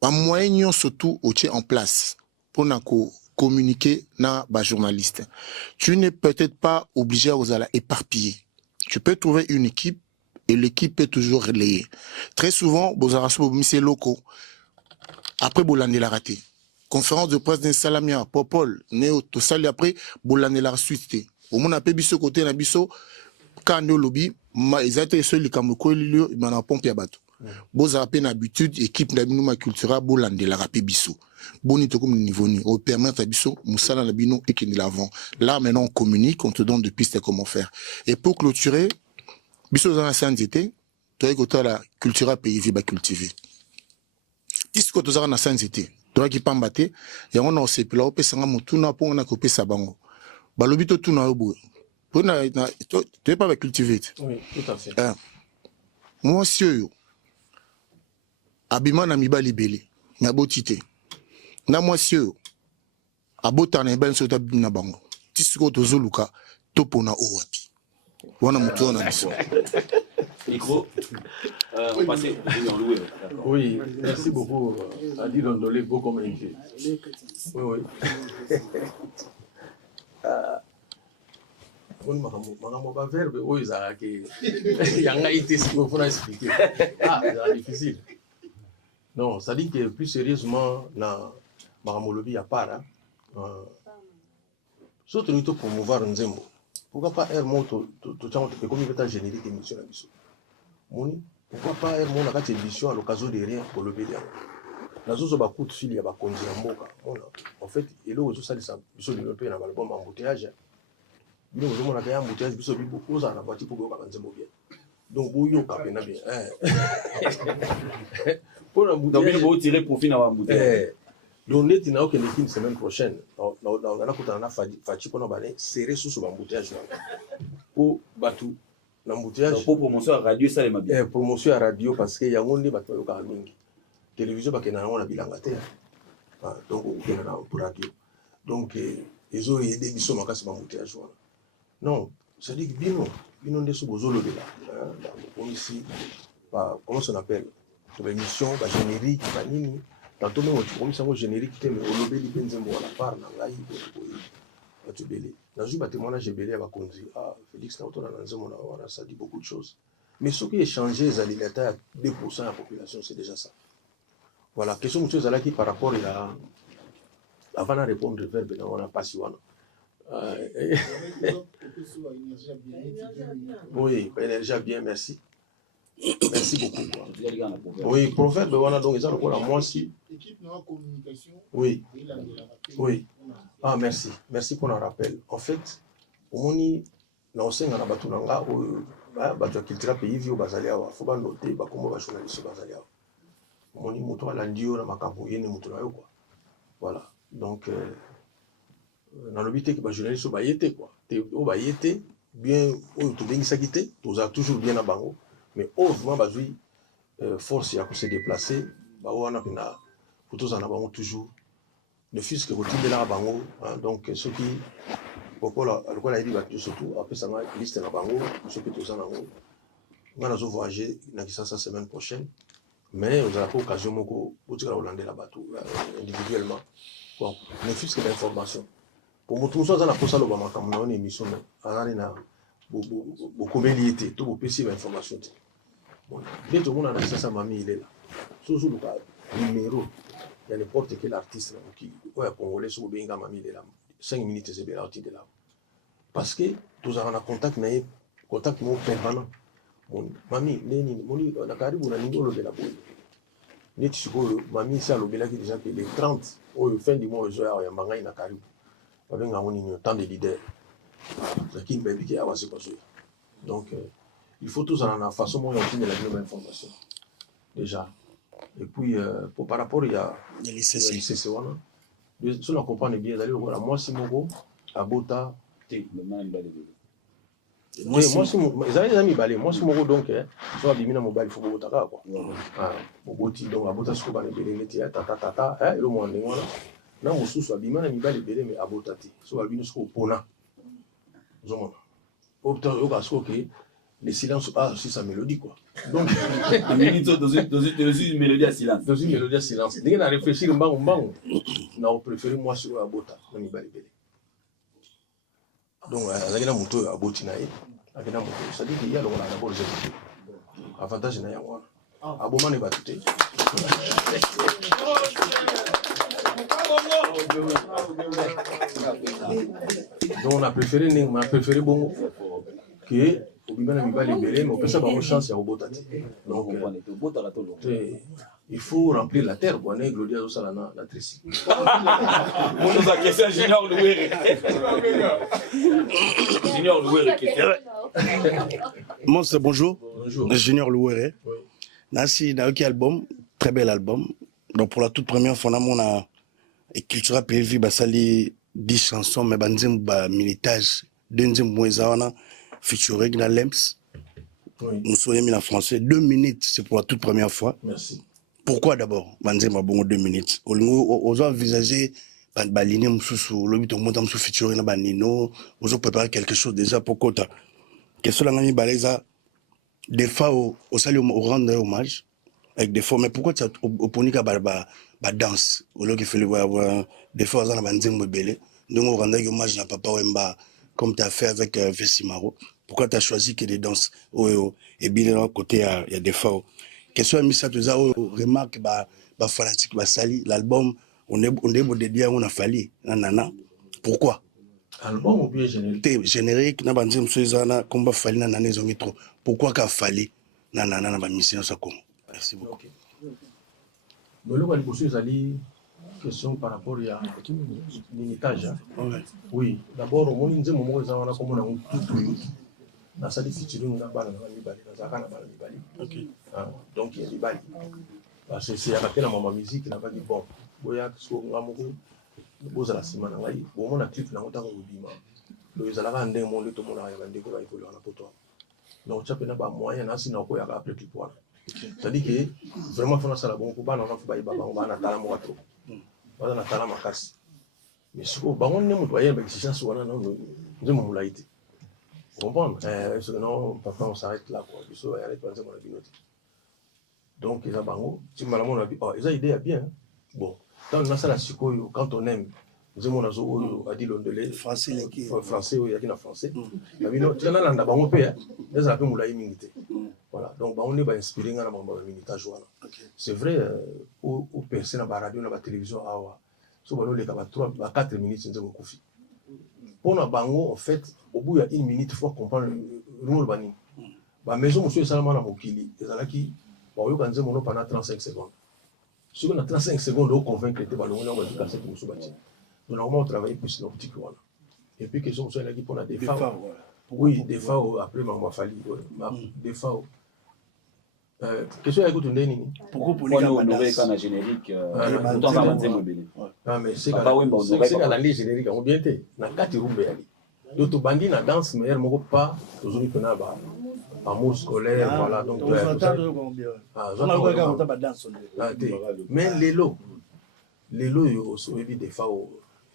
un moyen surtout au en place pour communiquer na ba journaliste. Tu n'es peut-être pas obligé aux ala éparpiller. Tu peux trouver une équipe et l'équipe peut toujours relayer. Très souvent, bozaraso c'est locaux. Après bolande la raté. Conférence de presse d'un salamia, Popol, Néo, tout ça après bolande la suite. Au moins après biso côté na biso quand nous lobby ils étaient seuls les Kamoko ils m'en pompe à bateau. Boza à peine habitude équipe d'abinuma culturelle bolande la rapé biso. Boni to comme niveau ni au permettre à biso musala la bino et qui l'avant. Là maintenant on communique, on te donne des pistes comment faire. Et pour clôturer biso dans la sainteté, toi écoute la culturelle pays viba cultiver. Tisco to za na sainteté. Toi qui pambate, et on a aussi pela opé sanga mutuna pour on a coupé sa bango. balobi to tuna obo tu es pas cultivé. Oui, tout à fait. Moi si yo abima na mibali belé na botité na moi si yo abota na ben so ta na bango tisiko tozoluka topo na owapi wana mutu na biso. Micro. Passez, oui, merci beaucoup. Adi Dondolé, beau comme invité. Oui, oui. Makambo ba verbe oyo ezalaki yanga ite siko fona expliquer. Ah, c'est difficile. Non, ça dit que plus sérieusement na makambo lobi ya para. Surtout nous pour promouvoir Nzembo. Pourquoi pas air moto to chango te comme état générique émission la biso. Moni, pourquoi pas air mon akati émission à l'occasion de rien pour lobi ya. Nazo ba coup de fil ya ba konzi ya mboka. En fait, elo zo salisa biso développer na album embouteillage. Nous avons un embouteillage, nous avons un voiture pour que nous bien. Donc, vous avez un bien. Pour l'embouteillage, vous tirez profit dans l'embouteillage. Donc, nous avons une semaine prochaine. Nous avons serré sous l'embouteillage. Pour battre l'embouteillage. Pour promotion à radio, ça les bien. Promotion à radio parce qu'il y a un débat pour la télévision, parce qu'il y a un bilangateur. Donc, pour radio. Donc, ils ont aidé les gens à faire l'embouteillage. Non, c'est-à-dire que Bino de Soubozolo de là, comme ici, comment ça s'appelle, sur l'émission, générique, Banini, tantôt même, comme ça, générique, mais au lobby, il y a la part, tu belé. Dans un bâtiment, j'ai belé à Bakonzi. Ah, Félix, ça dit beaucoup de choses. Mais ce qui est changé, c'est à 2% de la population, c'est déjà ça. Voilà, question de chose qui par rapport à. Avant de répondre, le verbe, on a pas si on a. Oui, énergie bien, merci. Merci beaucoup. Oui, prophète, on a donc ils ont la moi aussi. Oui. Oui. Ah, merci. Merci pour le rappel. En fait, on y a aussi un abatunanga où la culture pays vit au Basalia. Il faut pas noter comment va journaliste au Basalia. On y montre la ndio na makambo yene montre quoi. Voilà. Donc dans le but que les journalistes soient quoi. Bien, tous a toujours bien à Bango, mais vraiment, force à se déplacer, on a tous en avant toujours, le fils que routine de la Bango, donc ceux qui, pourquoi la dit surtout, après ça, liste de Bango, ceux qui tous en avant, on a voyagé dans la semaine prochaine, mais on a l'occasion de Hollande là-bas, individuellement, bon, le fils que l'information. Pour moi, tout ça, on a posé le moment comme une émission, on a beaucoup de tout le PC d'information. Dès tout le monde a accès à sa mamie, il est là. Surtout le numéro, il y a n'importe quel artiste qui est congolais, sur le mamie, il est là. 5 minutes, c'est bien là. Parce que tous avons un contact permanent. Mamie, on a carré pour la niveau de la boue. Mamie, c'est à l'obéla qui déjà que les 30, au fin du mois, il y a un manga, il a carré. Avec un temps de leader, qui ne peut pas avancer. Donc, il faut tous en la façon dont on obtient la même information. Déjà. Et puis, par rapport à l'ICC, si on comprend bien, d'aller voir moi, si mon à Bota. Oui, moi, si ils avaient des amis balés. Moi, si mon donc, soit abîmé mon bal, il faut que vous quoi. Ah, donc, à Bota, ce qu'on va les tata, le monde, voilà. Na mususu abima na mibali belé mais abotati so albino sko pona zomona opta yoka sko que le silence si sa mélodie quoi donc dans une mélodie à silence dès na réfléchir mbango na préférer moi sur abota na mibali belé donc azaki na moto aboti na ye akena moto ça dit qu'il y a le la d'abord j'ai avantage na ya wana aboma ne batute donc on a préféré bon que mais on peut savoir une chance à Obotati. Donc il faut remplir la terre quoi, né Gloria do Salana la Tressi. On nous a question Junior Louere. Junior Louere qui était. Monstre, bonjour. Bonjour. Junior Louere. Oui. Nancy Naoki album, très bel album. Donc pour la toute première fois on a et Cultura PV basali 10 chansons, mais banzim ba militage, deuxième moïsawana, featuring na Lemps. Nous sommes mis en français. 2 minutes, c'est pour la toute première fois. Merci. Pourquoi d'abord banzim ba bongo 2 minutes? Aux envisager baliner mususu, le but au monde mususu featuring na banino, aux préparer quelque chose déjà pour Kota. Qu'est-ce que l'ami baleza des fois au salut au rendre hommage avec des fois, mais pourquoi tu as opponé à ba danse au lieu qu'il fallait voir des fois dans la banzim belé donc on rendre hommage à Papa Wemba comme tu as fait avec Vessimaro. Pourquoi tu as choisi que des danses et bien à côté il y a des fois question mis ça tous remarque ba fanatique ba sali l'album on est dédié on a fallu nana pourquoi album ou bien générique générique na banzim soizana combat fallu nana ils ont mis trop pourquoi qu'a fallu nana na ba mission ça comme merci beaucoup. Mais le Walibosu Zali, question par rapport à l'imitage. Oui, d'abord, au moment où on a comme on a tout, dans sa featuring, on a balle, donc il y a des balles. Parce que c'est arrêté dans ma musique, il n'a pas dit bon, boya, ce qu'on a mouillé, boza la semaine, on a clip, on a autant de bima. Le Zalaga and then, tout le monde a découvert, il faut le rendre pour toi. Donc, tu as pas moyen, à sinon, il y a après clip. C'est-à-dire que vraiment, il faut que bon couple, on faut pas y aller, on va n'attendre moi trop. On va n'attendre ma casse. Mais si on va on est motoyé, ben si ça soit là, non, nous avons la été. Vous comprenez? Parce que non, papa, on s'arrête là, quoi. Il faut y aller penser mon abinote. Donc, ils ont bango. Si maman a dit, oh, ils ont idée bien. Bon, quand on a ça la psycho, quand on aime. Nous avons a dit l'ondolé français, français, il y a qui na français. La vie, tu en as là, bango pé, les appels moulay minité. Voilà, donc on est inspiré dans la militage. C'est vrai, aux personnes à la radio, à la télévision, sur les 4 minutes, nous avons confié. Pour la bango, en fait, au bout de 1 minute, il faut comprendre le rôle bani. La maison, monsieur Salman a mokili, et ça qui, on a pendant 35 secondes. Si on a 35 secondes, on convainc que tu vas le on va tout casser pour nous bâtir. Donc, normalement, on travaille plus l'optique. Et puis, question sur la qui pour la défense. Oui, des fois, après, maman Fali. Des fois. Question à écouter Ndeni. Pourquoi pour les gars générique ah, mais c'est que la liste générique, on bien été. Na 4 roues béali. D'autres bandits na danse, mais elle m'a pas. Aujourd'hui, on a amour scolaire, voilà. Donc, mais les lots, il y a aussi des fois.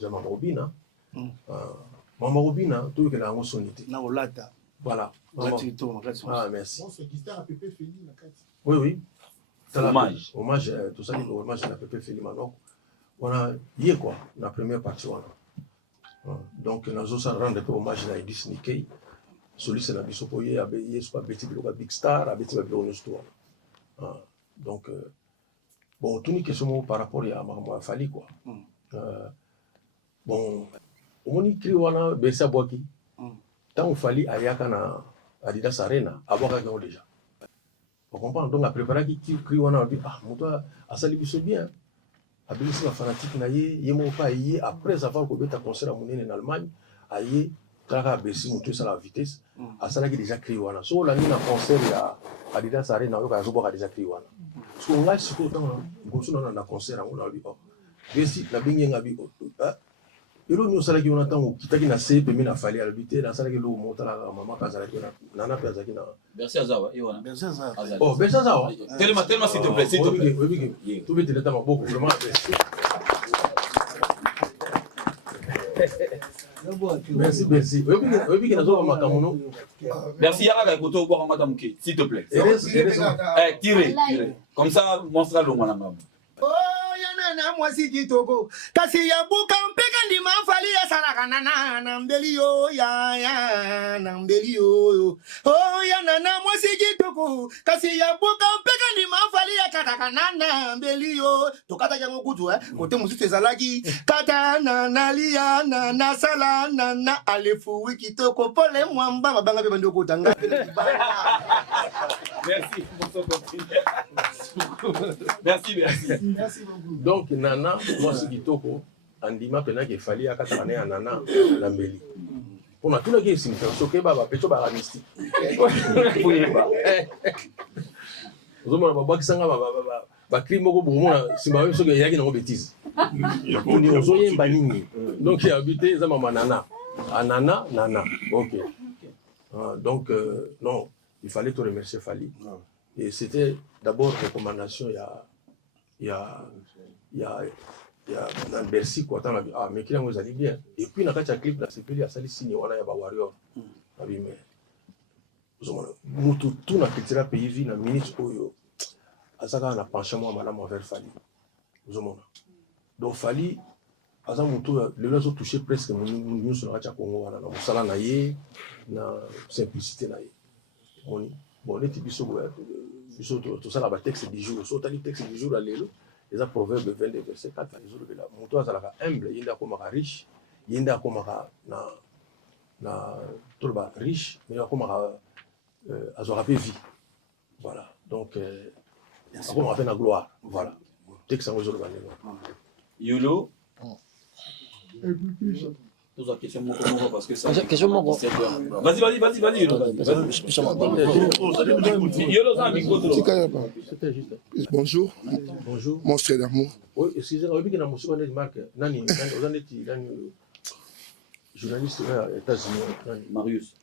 Maman Robina, Maman Robina, tout que la sonité. Voilà. Ah, merci. Oui, oui. Hommage. Hommage, tout ça, hommage à la Pépé Félix Manok. On a hier quoi, la première partie. Donc, nous avons rendu hommage à Edith Nikkei. Celui c'est la Bissopoye, à Bélier, soit Betty Biloga Big Star, à Betty Biloga Histoire. Donc, bon, tout n'est question par rapport à Maman Fali quoi. Bon, on écrit wana besa boaki. Tant on fallait ayaka na Adidas Arena, aboka gagne déjà. On comprend donc à préparer qui écrit wana dit ah mon toi a sali biso bien. Abilisi la fanatique na yemo pa yé après avoir ko beta concert à monene en Allemagne, ayé kaka besi monter ça la vitesse. A sala qui déjà écrit wana. So la ni na concert ya Adidas Arena yo ka zo boka déjà écrit wana. So on va se ko tant gosu na concert on a dit oh. Besi la bingi ngabi et là, nous savons qu'on attend qui na CP mais na fali albité na sala que l'eau monte la maman kazala que nana pesa qui na merci Azawa Iwana merci Azawa oh merci Azawa tellement s'il te plaît tout vite le temps beaucoup vraiment merci merci oui qui na zo makamuno merci Yara Koto boire matamuke s'il te plaît tirez comme ça monstra le mwananga na mwasi kitoko kasi ya buka mpeka ndima fali ya sarakanana na mbeli yo ya na mbeli yo oh ya na mwasi kitoko kasi ya buka mpeka ndima fali ya katakanana mbeli yo tokata jango kutu kote musite zalaki kata na lia na sala na alefu wikitoko pole mwamba mabanga pe bando kotanga merci donc nana mwasi kitoko andima pena ke fali akatakane ya nana na mbeli on a tout le qui est choqué baba pecho ba mystique vous me ba kisanga ba crime ko bomona simba so ke yaki na bêtise On est banini. Donc il a habité ça maman nana. Nana, nana. Ok. Donc non, il fallait te remercier Fali. Et c'était d'abord une recommandation il y a dans Bercy quoi tant mais qui vous allez bien. Et puis dans le clip là c'est puis il y a sali signé on a ya ba warrior. Mais mutu tout na culture pays vie na minute oyo azaka na penchement madame envers Fali. Donc Fali aza mutu le lozo touché presque nous sur la Congo wana na musala na ye na simplicité na ye. Bon les types tout ça la texte du jour so tali texte du jour alelo les proverbes 22 verset 4 les jours de la mutu azalaka humble yinda ko maka riche yinda ko maka na tolba riche mais ko maka azora vie voilà donc on rappelle la gloire voilà texte en jour Yolo pose la question parce que ça question vas-y Bonjour. Bonjour. Monstre d'amour. Oui, excusez-moi, il y a un monsieur qui marque Nani, journaliste aux États-Unis, Marius.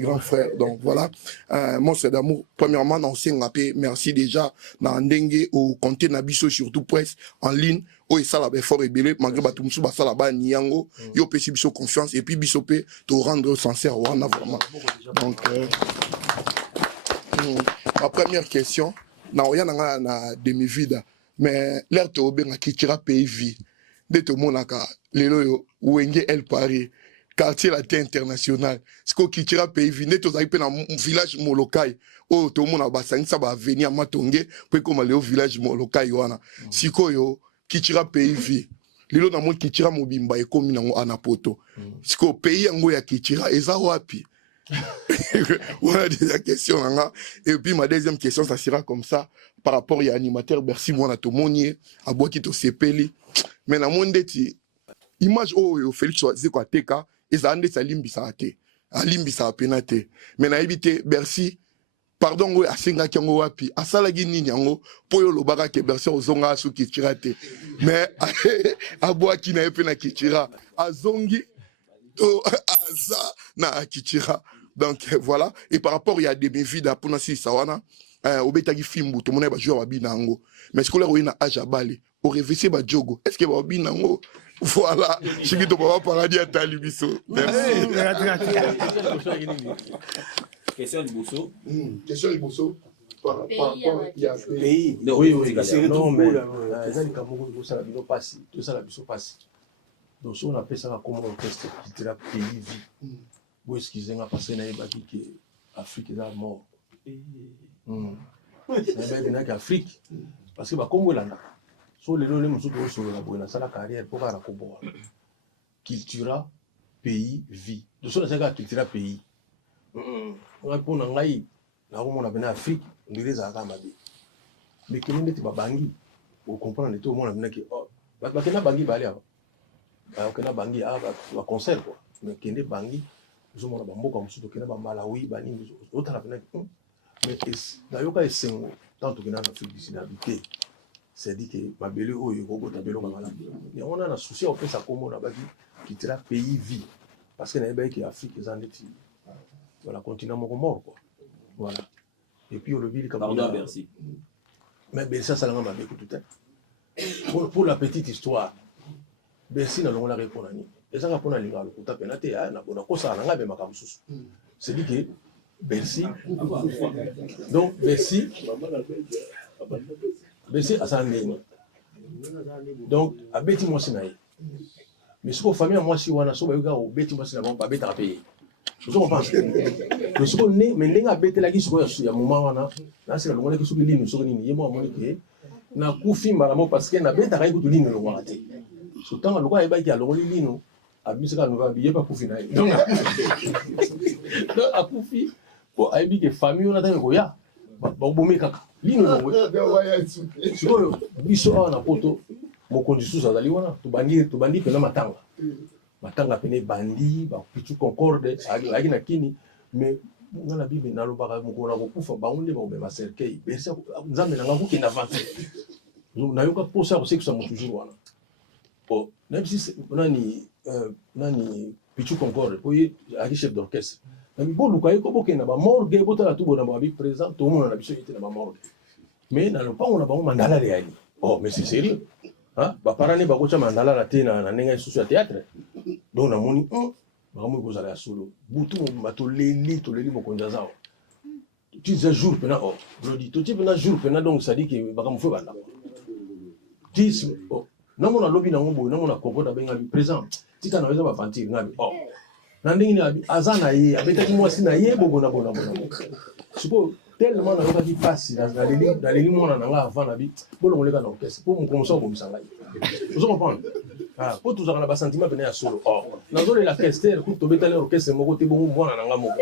Grand frère. Donc voilà, Monstre d'amour. Premièrement, ancien rappé, merci déjà. Nandenge au compte Nabiso surtout presse en ligne. Oh et ça là fort et belé malgré batumsu basa là bas niango yo pesi biso confiance et puis biso pe te rendre sincère wana vraiment. Donc ma première question na oya na demi-vide mais l'air te obenga kitira pays vie de te monaka lelo yo wenge El Paris quartier la terre international siko kitira pays vie ne to za pe na village molokai o to mona basangisa ba venir matonge pe comme le village molokai wana siko yo kitira pays vie lelo na mo kitira mobimba e komi nango anapoto siko pays yango ya kitira eza wapi. Voilà déjà question et puis ma deuxième question ça sera comme ça par rapport à animateur Bercy moi na to monier a bois qui to sepeli mais na monde ti image oh Félix Zeko teka eza ande salimbisa ate alimbisa penate mais na ebité Bercy pardon we asinga kyango wapi asalagi nini yango poyo lobaka ke Bercy ozonga su kitira te mais a bois qui na epena kitira azongi to aza na kitira. Donc voilà, et par rapport il y a des vides pour nous si sawana obetaki fimbu to mona ba joueur ba binango mais ce que là on a ajabali au réveiller ba jogo est-ce que ba binango voilà chiki to ba paradis à talibiso merci. Question du Bosso. Question du Bosso par rapport il y a pays oui non mais ça les Cameroun ça la bino passe tout ça la biso passe donc on appelle ça comme on teste qui tira pays vie. Vous excusez moi parce que na yeba ki Afrique est mort. Na Afrique parce que ba Congo landa. So le lolo musuto so la boina sala carrière pour la koboa. Cultura pays vie. De so na cultura pays. On pour na ngai na ko mona bena Afrique ndire za kama bi. Mais que nous ba bangi pour comprendre tout monde na ki ba kena bangi bali aba. Ba kena bangi aba ba concert quoi. Mais kende bangi nous sommes en Bamboka, nous sommes en Malawi, Bani, autre mais d'ailleurs, quand ils sont tant que dans l'Afrique du Sud habité, c'est dit que ma belle ou il faut que belle mais on a un souci en fait ça comme on a dit qui est pays vie parce que n'avait que l'Afrique ils en étaient voilà continent mort quoi voilà et puis le ville comme pardon merci mais ça l'a m'a tout à pour la petite histoire Bercy n'a pas répondu et ça répond à l'ingalo pour taper na te na bona kosa na ngabe makamususu c'est dit que Bercy donc Bercy a ça ndeni donc a beti moi sinaye mais ce que famille moi si wana so ba yuka o beti moi sinaye ba beta payer je pense mais ce que mais ndenga beti la kiso ya moment wana na sila longona kiso lini so nini yemo amoni ke na kufi malamo parce que na beta ka ikutu lini longona te so tanga lokwa eba ki alongoli lino abisaka no ba biye ba kufi na donc a kufi po aibi ke famille on attend ko ya ba bomi kaka lino longo sikoyo biso na poto mokonzi susa azali wana tobandi pena matanga pene bandi ba pichu concorde aki na kini mais ngana bibe nalobaka mokona kokufa bango nde baobema cercueil bersa nzambe nanga kokende avance nayoka posa kosekisa motu toujours wana bon même si nani Pichu Concorde po ye aki chef d'orchestre na boluka ye ko bokenda ba morgue botala tu bona ba bi présent tout le monde na biso était na ba morgue mais na lopango na bango mandala le ali oh mais c'est sérieux hein ba parane ba kocha mandala la tena na nenga susu ya théâtre donc na moni vraiment ko zala solo butu mato leli mokonza zao tu dis jour pena oh brodi tu dis pena jour pena donc ça dit que ba kam fo banda 10 oh na mona lobby na ngombo na mona kokota benga bi présent tika na weza ba fantir ngabi oh na ndingi na azana ye abeta ki mwasi na ye bona supo tellement na yoka ki passe na leli mona na nga avant na bi bolo ngoleka na orchestre pour mon commencer ko bisanga vous comprenez ah pour tout ça na ba sentiment pena ya solo oh na zole la orchestre ku to beta le orchestre moko te bongo mwana na nga moko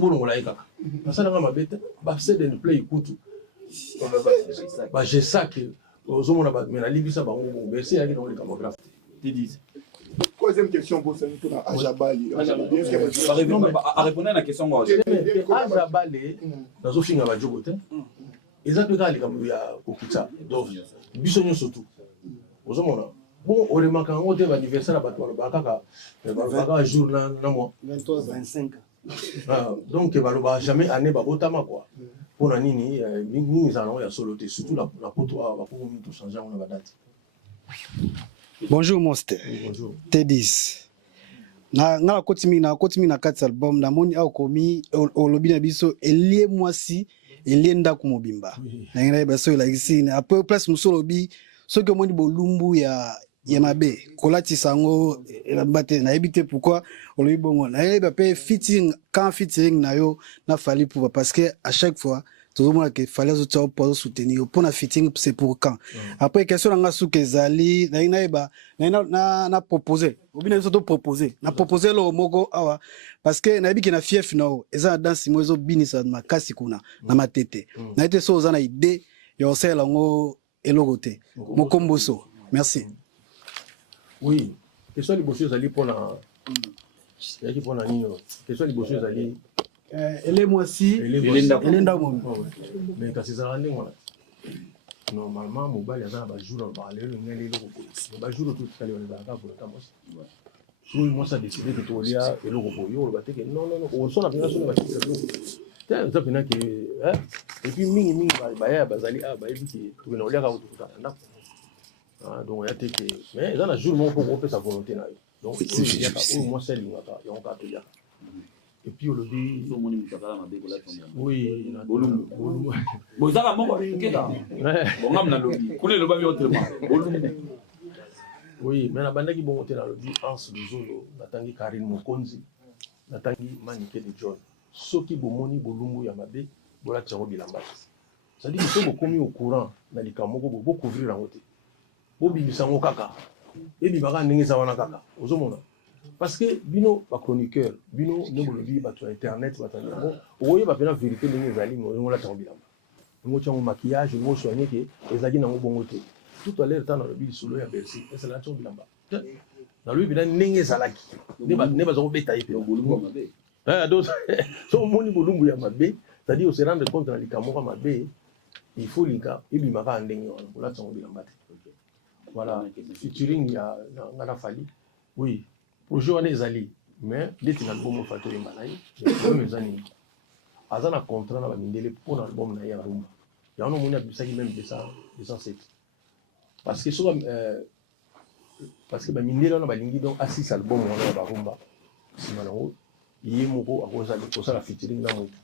bolo ngoleka basala nga mabeta ba c'est de play kutu ba j'ai ça que ozomona ba mena libisa bango mais c'est yaki dans les camographes Troisième question pour Senitona Ajabali. À répondre à la question, Ajabali, dans le film à Badjogote, ils ont regardé comme il y a Kokita, donc, Bissonio surtout. Aux hommes, bon, on remarque un autre anniversaire à Batouara, Baka, jour, non, 23-25. Donc, il va jamais année Babotama, quoi. Pour la Nini, nous allons y soloter, surtout la potoa, va pour tout changer, on va date. Bonjour Monster. Bonjour. T10. Na kotimi na kati album na moni au komi olobi na biso elie mwasi elie ndako mobimba. Na ngina baso la kisine après place muso lobi soki moni bolumbu ya mabe kolati sango la bate na ebité pourquoi olobi bongo na yeba pe fitting quand fitting na yo na fali pour parce que à chaque fois tout le monde qu'il fallait pour soutenir pour la fitting c'est pour quand après question nga sou kezali na proposer ou bien surtout proposer na proposer le moko awa parce que na biki na fief no eza danse mozo binisa makasi kuna na matete na été so za na idée yo sela ngo elogote mokomboso merci oui question liboso zali pona yaki pona nino question liboso zali ele mwasi elenda momo mais kasi za ndenge wana normalement mobali azana ba jour ba lelo ngeli loko ba jour tout kali on ba ka pour ta mwasi oui moi ça décidé que to lia eloko boyo ba teke non on sona bien sona ba teke ça ça pena que hein et puis mingi ba ya bazali ba ebiki to na olia ka to ta ah donc ya teke mais dans la jour mon pour faire sa volonté na donc il y a pas moi c'est l'ingata y on ka to ya. Et puis on le dit oui bozala moko keda bongam na lobi kule loba bi autrement oui mais na bandaki bon hotel na lobi Hans Luzolo natangi Karine Mokonzi natangi Manike de John soki bomoni bolumbu ya mabe bola tsango bilamba ça dit que bo komi au courant na likamoko bo couvrir en hotel bo bibisa ngo kaka et bibaka ndenge za wana kaka ozomona parce que bino ba chroniqueur bino ne bolobi ba to internet ba tanga bon oye ba pena vérité ndenge zali ngo la tsango bilamba ngo tsango maquillage ngo soigner que ezaki na ngo bongo te tout à l'heure dans le bill solo ya Bercy et c'est la tsango bilamba na lui bina ndenge zalaki ne ba zo beta ipe bolumbu mabe d'autres so moni bolumbu ya mabe c'est-à-dire on se rendre compte na likamoko mabe il faut linka ebimaka ndenge wana la tsango bilamba te voilà featuring ya ngana fali oui projet wana ezali mais ndeti na album fato yembala ye album ezani aza na contrat na bamindele mpo na album na ye ya rumba yango omoni abisaki même 207 parce que bamindele wana balingi donc asisa album wana ya barumba nsima nango ye moko akosala featuring na motu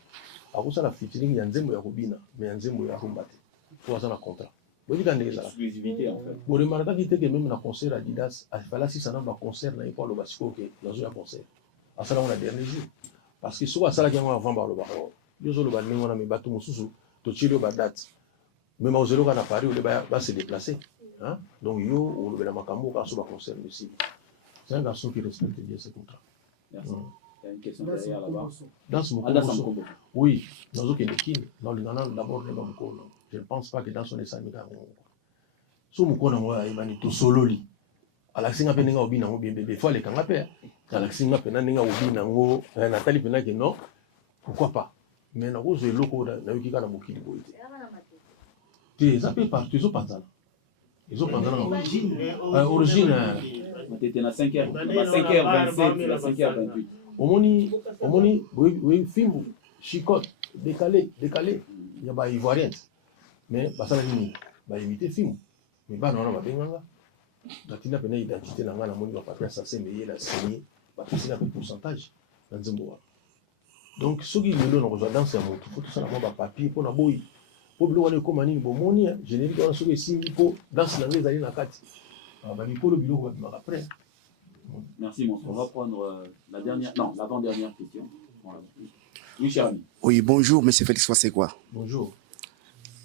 akosala featuring ya nzembo ya kobina mais ya nzembo ya rumba te po aza na contrat boyika ndenge ezala boremarkaki teke meme na concert Adidas afala asisa na baconcert na ye mpo aloba sikoyo ke nazoya concert asalango na dernier jour parce que soko asalaki yango avant baloba yo ozoloba ndenge wana me bato mosusu totili yo badate meme ozeloka na Paris ole base déplacer donc yo olobela makambo oka so baconcert aussi c'est un garçon qui respecte bien ses contrats. Merci. Il y a une question derrière là-bas. Dans ce moment, oui, dans aucun équipe, dans le Nana, d'abord, je ne pense pas que dans son essai, so mukona moi imani to sololi alaxinga pe ninga obina ngo bébé fois les kanga pe alaxinga pe ninga obina ngo Nathalie pe na que non pourquoi pas mais na rose loko na yiki kana mokili boite ça peut partout, ils ont pas ça. Ils ont pas ça. Origine. C'était la 5h, 5h27, la 5h28. Omoni, oui, film, chicote, décalé. Il y a des Ivoiriens. Mais, ça va imiter film. Mais, non, va bien. Il y a une identité, il y a un papier, ça c'est meilleur, il a signé. Il y a un pourcentage. Donc, ceux qui veulent nous rejoindre dans ce monde, il faut tout ça, un papier pour la boy. Pour le voir comme un bon générique, on a ceux qui signent pour danser dans les années la carte. Pour le bureau, après. Merci, Monstre. On va prendre l'avant-dernière question. Voilà. Oui, cher ami. Oui, bonjour, monsieur Félix Wasegwa. Bonjour.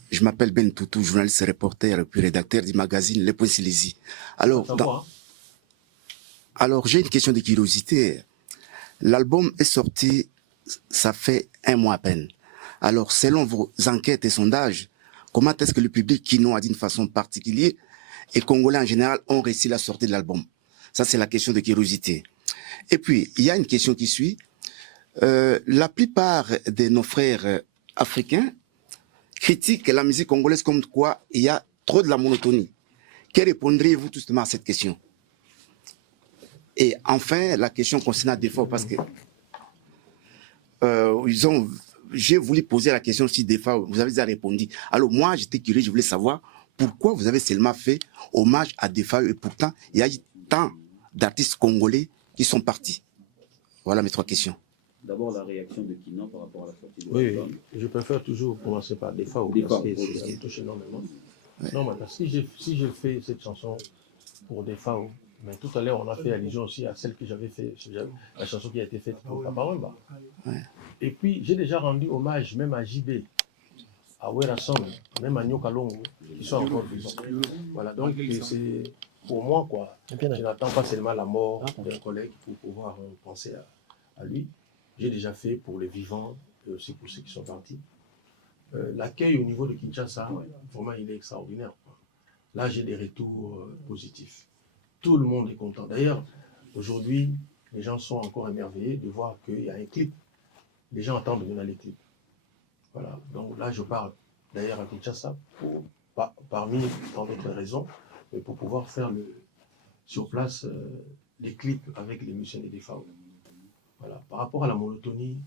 Je m'appelle Ben Toutou, journaliste, reporter et puis rédacteur du magazine Le Point Silésie. Alors, j'ai une question de curiosité. L'album est sorti, ça fait 1 mois à peine. Alors, selon vos enquêtes et sondages, comment est-ce que le public kinois, d'une façon particulière, et congolais en général, ont réussi la sortie de l'album? Ça, c'est la question de curiosité. Et puis, il y a une question qui suit. La plupart de nos frères africains critiquent la musique congolaise comme quoi il y a trop de la monotonie. Que répondriez-vous justement à cette question? Et enfin, la question concernant Defao, parce que j'ai voulu poser la question si Defao, vous avez déjà répondu. Alors moi, j'étais curieux, je voulais savoir pourquoi vous avez seulement fait hommage à Defao et pourtant, il y a eu tant d'artistes congolais qui sont partis. Voilà mes 3 questions. D'abord, la réaction de Kinan par rapport à la sortie de l'album. Oui, je préfère toujours commencer par Defao, parce que ça me touche énormément. Ouais. Non, mais si j'ai fait cette chanson pour Defao, mais tout à l'heure, on a fait allusion aussi à celle que j'avais fait, la chanson qui a été faite pour Papa Wemba. Ouais. Et puis, j'ai déjà rendu hommage même à JB, à Werason, même à Nyoka Longo, qui sont encore vivants. Voilà, donc c'est pour moi, quoi. Je n'attends pas seulement la mort d'un collègue pour pouvoir penser à lui. J'ai déjà fait pour les vivants et aussi pour ceux qui sont partis. L'accueil au niveau de Kinshasa, vraiment, il est extraordinaire, quoi. Là, j'ai des retours positifs. Tout le monde est content. D'ailleurs, aujourd'hui, les gens sont encore émerveillés de voir qu'il y a un clip. Les gens attendent maintenant les clips. Voilà. Donc là, je parle d'ailleurs à Kinshasa parmi tant d'autres raisons, mais pour pouvoir faire sur place les clips avec les musiciens des Defao. Voilà. Par rapport à la monotonie,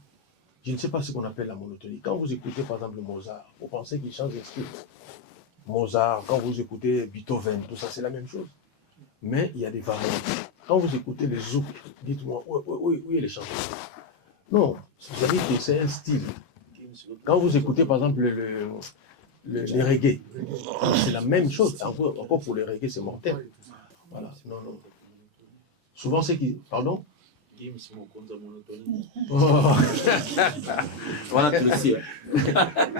je ne sais pas ce qu'on appelle la monotonie. Quand vous écoutez par exemple Mozart, vous pensez qu'il change de style. Mozart, quand vous écoutez Beethoven, tout ça, c'est la même chose. Mais il y a des variantes. Quand vous écoutez les zouk, dites-moi, où est les chansons? Non, vous savez que c'est un style. Quand vous écoutez par exemple les reggae, c'est la même chose. Encore pour les reggae, c'est mortel. Voilà, non. Souvent, c'est qui... Pardon? Voilà, aussi.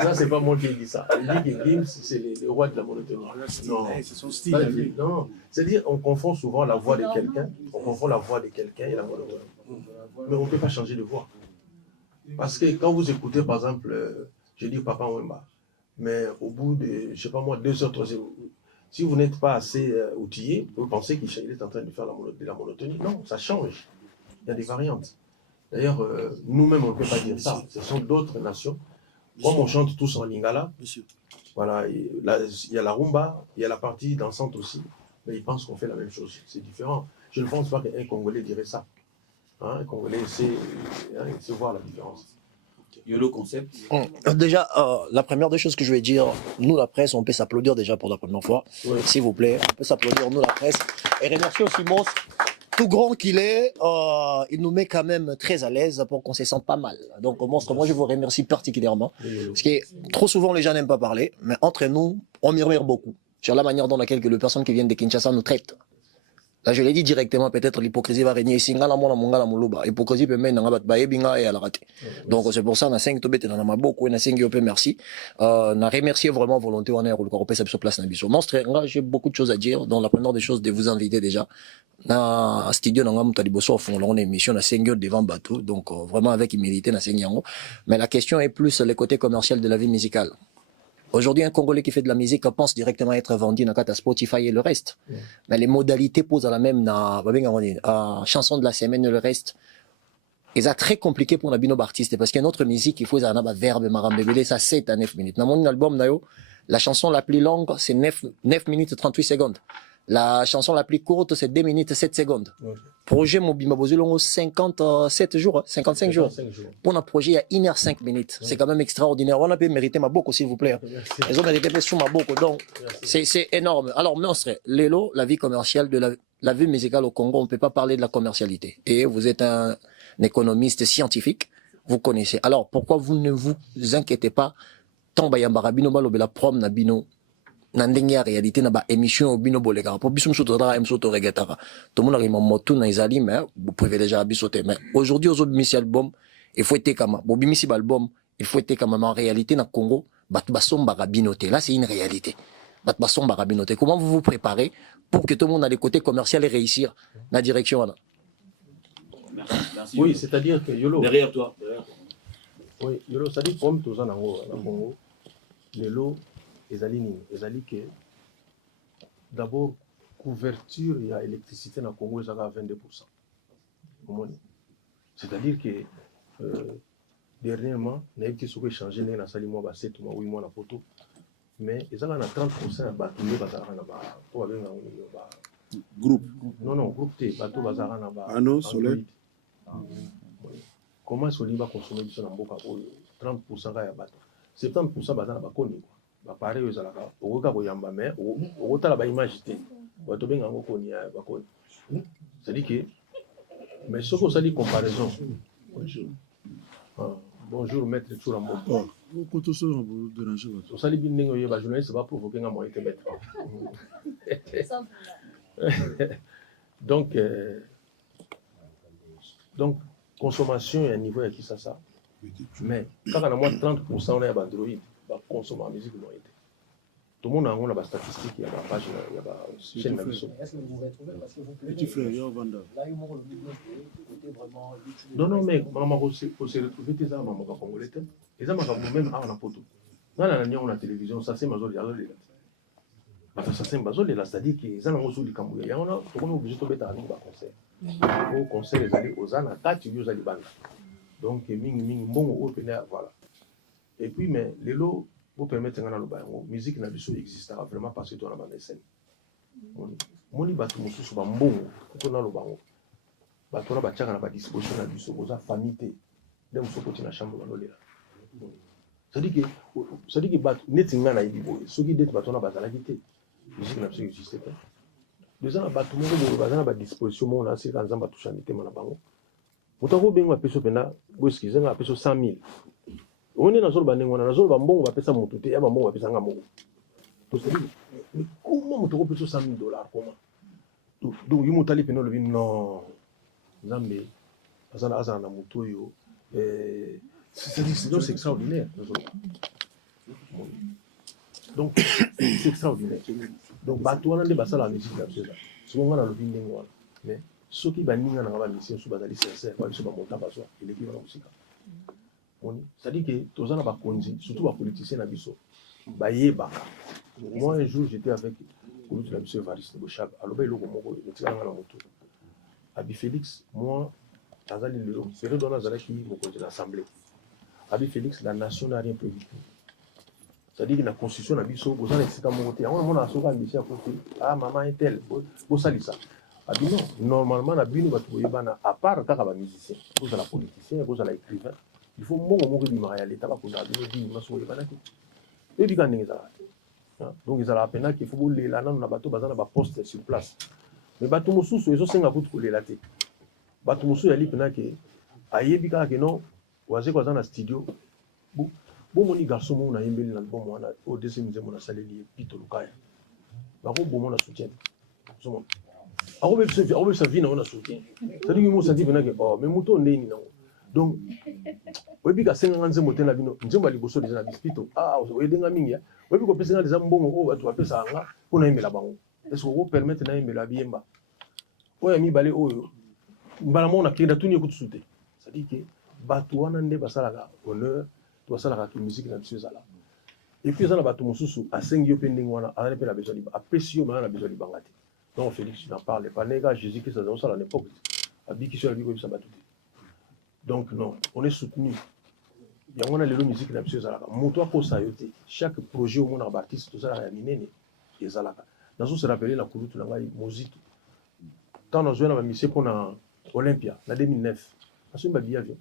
Ça, c'est pas moi qui dis ça. Il dit que Gims, c'est le roi de la monotonie. Non, c'est son style. Non, c'est-à-dire, on confond souvent la voix de quelqu'un, et la voix de quelqu'un. Mais on ne peut pas changer de voix. Parce que quand vous écoutez, par exemple, je dis Papa Wemba, mais au bout de, je sais pas moi, 2 heures, 3 heures, si vous n'êtes pas assez outillé, vous pensez qu'il est en train de faire de la monotonie. Non, ça change. Il y a des variantes. D'ailleurs, nous-mêmes, on ne peut pas dire ça. Ce sont d'autres nations. Comme on chante tous en lingala, voilà, il y a la rumba, il y a la partie dansante aussi, mais ils pensent qu'on fait la même chose. C'est différent. Je ne pense pas qu'un Congolais dirait ça. Un Congolais sait voir la différence. YOLO concept. Déjà, la première des choses que je vais dire, nous la presse, on peut s'applaudir déjà pour la première fois. Oui. S'il vous plaît, on peut s'applaudir, nous la presse. Et remercier aussi Monstre. Tout grand qu'il est, il nous met quand même très à l'aise pour qu'on se sente pas mal. Donc, Monstre, moi, je vous remercie particulièrement. Parce que trop souvent, les gens n'aiment pas parler, mais entre nous, on murmure beaucoup sur la manière dans laquelle les personnes qui viennent de Kinshasa nous traitent. Là, je l'ai dit directement, peut-être l'hypocrisie va régner ici. Hypocrisie peut mener à la rater. Donc, c'est pour ça, on a 5 tobés, on a beaucoup, on a 5 merci. On a remercié vraiment volonté, on a eu sur place, Monstre, j'ai beaucoup de choses à dire. Donc, la première des choses, de vous inviter déjà. Na studio, on a une émission, on a 5 devant bateau. Donc, vraiment avec humilité, on a 5 mais la question est plus le côté commercial de la vie musicale. Aujourd'hui, un Congolais qui fait de la musique pense directement être vendu dans Spotify et le reste. Mais les modalités posent à la même chanson de la semaine et le reste. Et c'est très compliqué pour un binob artiste parce qu'il y a une autre musique, il faut un verbe, ça 7 à 9 minutes. Dans mon album, La chanson la plus longue, c'est 9 minutes 38 secondes. La chanson la plus courte, c'est 2 minutes 7 secondes. Okay. Projet Mobimba Bozulongo, 57 jours, 55 jours. Pour un projet, il y a 1h05 minutes. C'est quand même extraordinaire. On a pu mériter ma beaucoup, s'il vous plaît. Ils ont mérité ma beaucoup. Donc, c'est énorme. Alors, Monstre, Lélo, la vie commerciale de la vie musicale au Congo, on ne peut pas parler de la commercialité. Et vous êtes un économiste scientifique, vous connaissez. Alors, pourquoi vous ne vous inquiétez pas? Tant bayambara bino balobe la prom na bino na ndenge ya réalité na ba émission bino bolega pour biso msoto dara msoto regetara tout le monde a moto na izali mais vous pouvez déjà bisoter mais aujourd'hui aux bimisi album il faut être comme bo bimisi album il faut être comme en réalité na Congo bat basomba rabinoté là c'est une réalité bat basomba rabinoté comment vous vous préparez pour que tout le monde a les côtés commercial et réussir la direction là? Oui, c'est-à-dire que Yolo derrière toi oui Yolo ça dit comme tous en Congo les lots, ezali que d'abord couverture et électricité dans le Congo est à 22%. C'est-à-dire que dernièrement, on a été changé dans la salle 7 mois 8 mois na photo, mais ils ont 30% à groupe. Non, groupe T, bateau bazar na ba. Ah non, soleil. Comment est-ce qu'on va consommer sur la boca 30% ya bateau. 70% bazana bakoni quoi pareil aux alaka okoka koyamba mais okotala ba image te bato benga ngo koni ya bakoni c'est-à-dire que mais ce qu'on dit comparaison bonjour maître Tchourambo quand on se vous déranger ça sali bin ndenge yeba journaliste va provoquer nga moyen te mettre donc consommation et niveau à qui ça mais quand on a moins 30% on a Android va consommer la musique non été tout le monde a une statistique il y a une page il y a une chaîne est-ce que vous retrouvez parce que vous petit frère yo vanda là il montre le côté vraiment non mais maman aussi se retrouver tes armes maman congolais les armes même à la photo dans la on a télévision ça c'est mazoli azoli parce que ça c'est mazoli là c'est-à-dire que les armes aussi kambuya il y a on a tout on est obligé de mettre à nous ba concert au concert les aller aux ana 4 yo zali banda donc mingi mbongo open voilà et puis mais les lots vous permettre ngana lo bango musique na biso existera vraiment parce que tu na bande scène moni batu mususu ba mbongo to na lo bango batu na bachaka na ba disposition na biso boza famille dem so ko na chambre na lolela ça dit que batu neti ngana ibi boy so ki det batu na bazala kité musique na biso existe pas deux ans batu mo bo bazana ba disposition mo na sika nzamba tu chaniter na bango mutako benga peso pena boski zenga peso 100,000 on est dans le banding on a dans le bambon on va payer ça mon tout et bambon on va payer ça ngamo to c'est mais comment mutako peso 100,000 $, comment donc il mutali pena le vin non zambe azana na muto yo c'est extraordinaire donc c'est extraordinaire donc bato wana nde basala la musique là c'est on a le vin ndenge wana mais ceux qui baninga na ba mission sous bazali sincère ba biso ba monta baso il est qui wana musika ça dit que tozana ba konzi surtout ba politiciens na biso ba yebaka moi un jour j'étais avec Kouloutou la biso Evariste Bochab aloba iloko moko etikanga na moto Abi Félix moi azali lelo c'est dans la qui moko de l'assemblée Abi Félix la nation n'a rien prévu c'est-à-dire que la constitution na biso bozana esika moko te on mona soka mission côté ah maman est telle bo salisa abi non normalement na bino batu boyebana à part kaka ba musicien vous la politicien vous la écrivain il faut mbongo moko bi mara ya l'état ba kona bino di maso boyebana te et bika ndenge za donc ils ala pena qu'il faut bolela nanu na bato bazana ba poste sur place mais bato mosusu ezo senga kutu kolela te bato mosusu yali pena ke ayebi kaka ke non waze kwa zana studio bo moni garçon mo na yembeli na bon mwana au deuxième nzembo na saleli pito lukaya ba ko bo mona soutien so on sa vie na soutien c'est dire que mo senti pena ke oh mais muto ndeni na donc oyebi ka senga nzembo te na bino nzembo liboso déjà na bispito ah oyedenga mingi ya oyebi ko pesa déjà mbongo o batu apesa nga pona yembela bango est-ce que vous permettre na yembela biemba oya mi balé oyo mbala mo na kenda tuni ko tsute c'est dire que batu wana nde basala ka honneur to basala ka musique na biso zala et puis ça na batu mosusu asengi yo pending wana ala pe la besoin liba apesi yo na besoin libanga te donc Félix n'en parle pas nega Jésus Christ dans ça à l'époque abi qui sur la vie comme ça batu donc non on est soutenu yango na lelo musique na biso ezalaka moto akosa yo te chaque projet omona baartiste tozalaka ya minene ezalaka nazo se rappeler na kulutu na ngai mozito tant nazwi na bamisie mpona Olympia na 2009 nasomi babi avion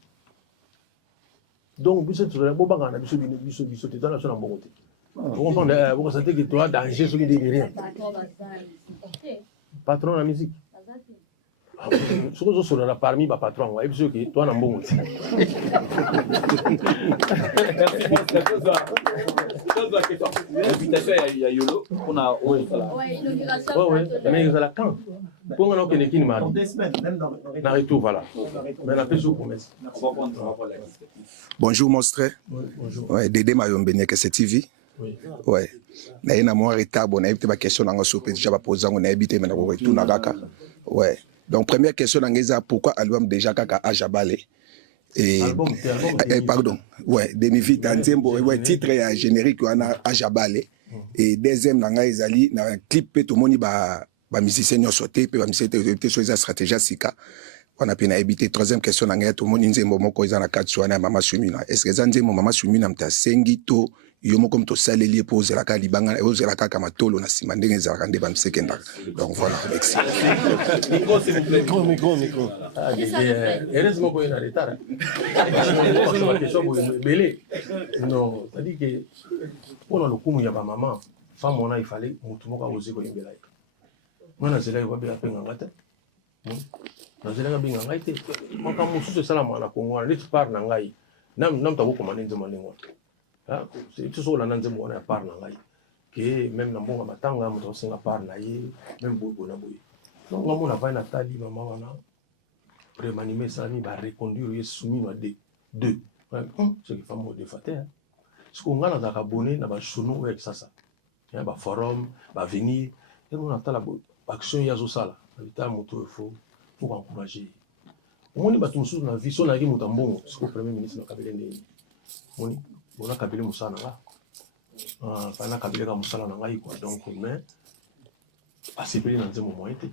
donc biso tozala bobangana na biso te tozala biso na mbongo te okomprendre bokosante ke toa danger soki ndenge rien patron na musique soki ozosolola parmi bapatron yango ayebi soki toa na mbongo te Invitation ya Yolo on a mais ezala quand mponga na okende kini mardi na retour voilà mais na peso promesse. Bonjour Monstre. Bonjour. Ouais, Dédé Mayombe Nyakese TV. Oui. Ouais. Na ina mo retard bon na yebite ba question nanga so pe déjà ba poser ngo na yebite mais na ko retour na kaka. Ouais. Donc première question nanga pourquoi album déjà kaka Ajabale et pardon. Ouais, Demi-Vida Nzembo ouais titre ya générique wana Ajabale et deuxième nanga ezali na clip pe to moni ba musicien nyo sauté pe ba musicien te so za stratégie sika. On a pu éviter troisième question nanga to moni Nzembo moko eza na katsu wana mama Sumina. Est-ce que Nzembo mama Sumina mta sengi to yomo comme to saleli pose la ka libanga ozela kaka matolo na sima ndenge za kande ba msekenda. Donc voilà, merci. Micro s'il vous plaît. Micro. Heureusement qu'on est en retard. Non, c'est-à-dire que pour le coup, il y a ma maman, femme, on a il fallait mutumoka oser ko yembela. Moi na zela yo bela penga ngata. Na zela binga ngaite. Moi quand musu sala mwana Kongo, na tu parle na ngai. Nam tabo komanda nzema lengo. Ah, c'est tout ça là nzema on a parle na ngai. Que même na mbonga matanga muto singa parle na ye, même bobo na boye. Donc on a va na tali maman wana. Prémanimé ça mi va reconduire soumis à deux. Ce qui fait moi de fater. Ce qu'on a dans abonné na ba chono avec ça. Il y a ba forum, ba venir et on attend la action ya zo sala. Habita moto faut encourager. On ni ba tumsu na vision na ki mutambongo, ce que premier ministre na kabele ndeni. Moni, bona kabele musana nga. Ah, na kabele ka musala na ngai quoi. Donc mais asepeli na nzemo moite.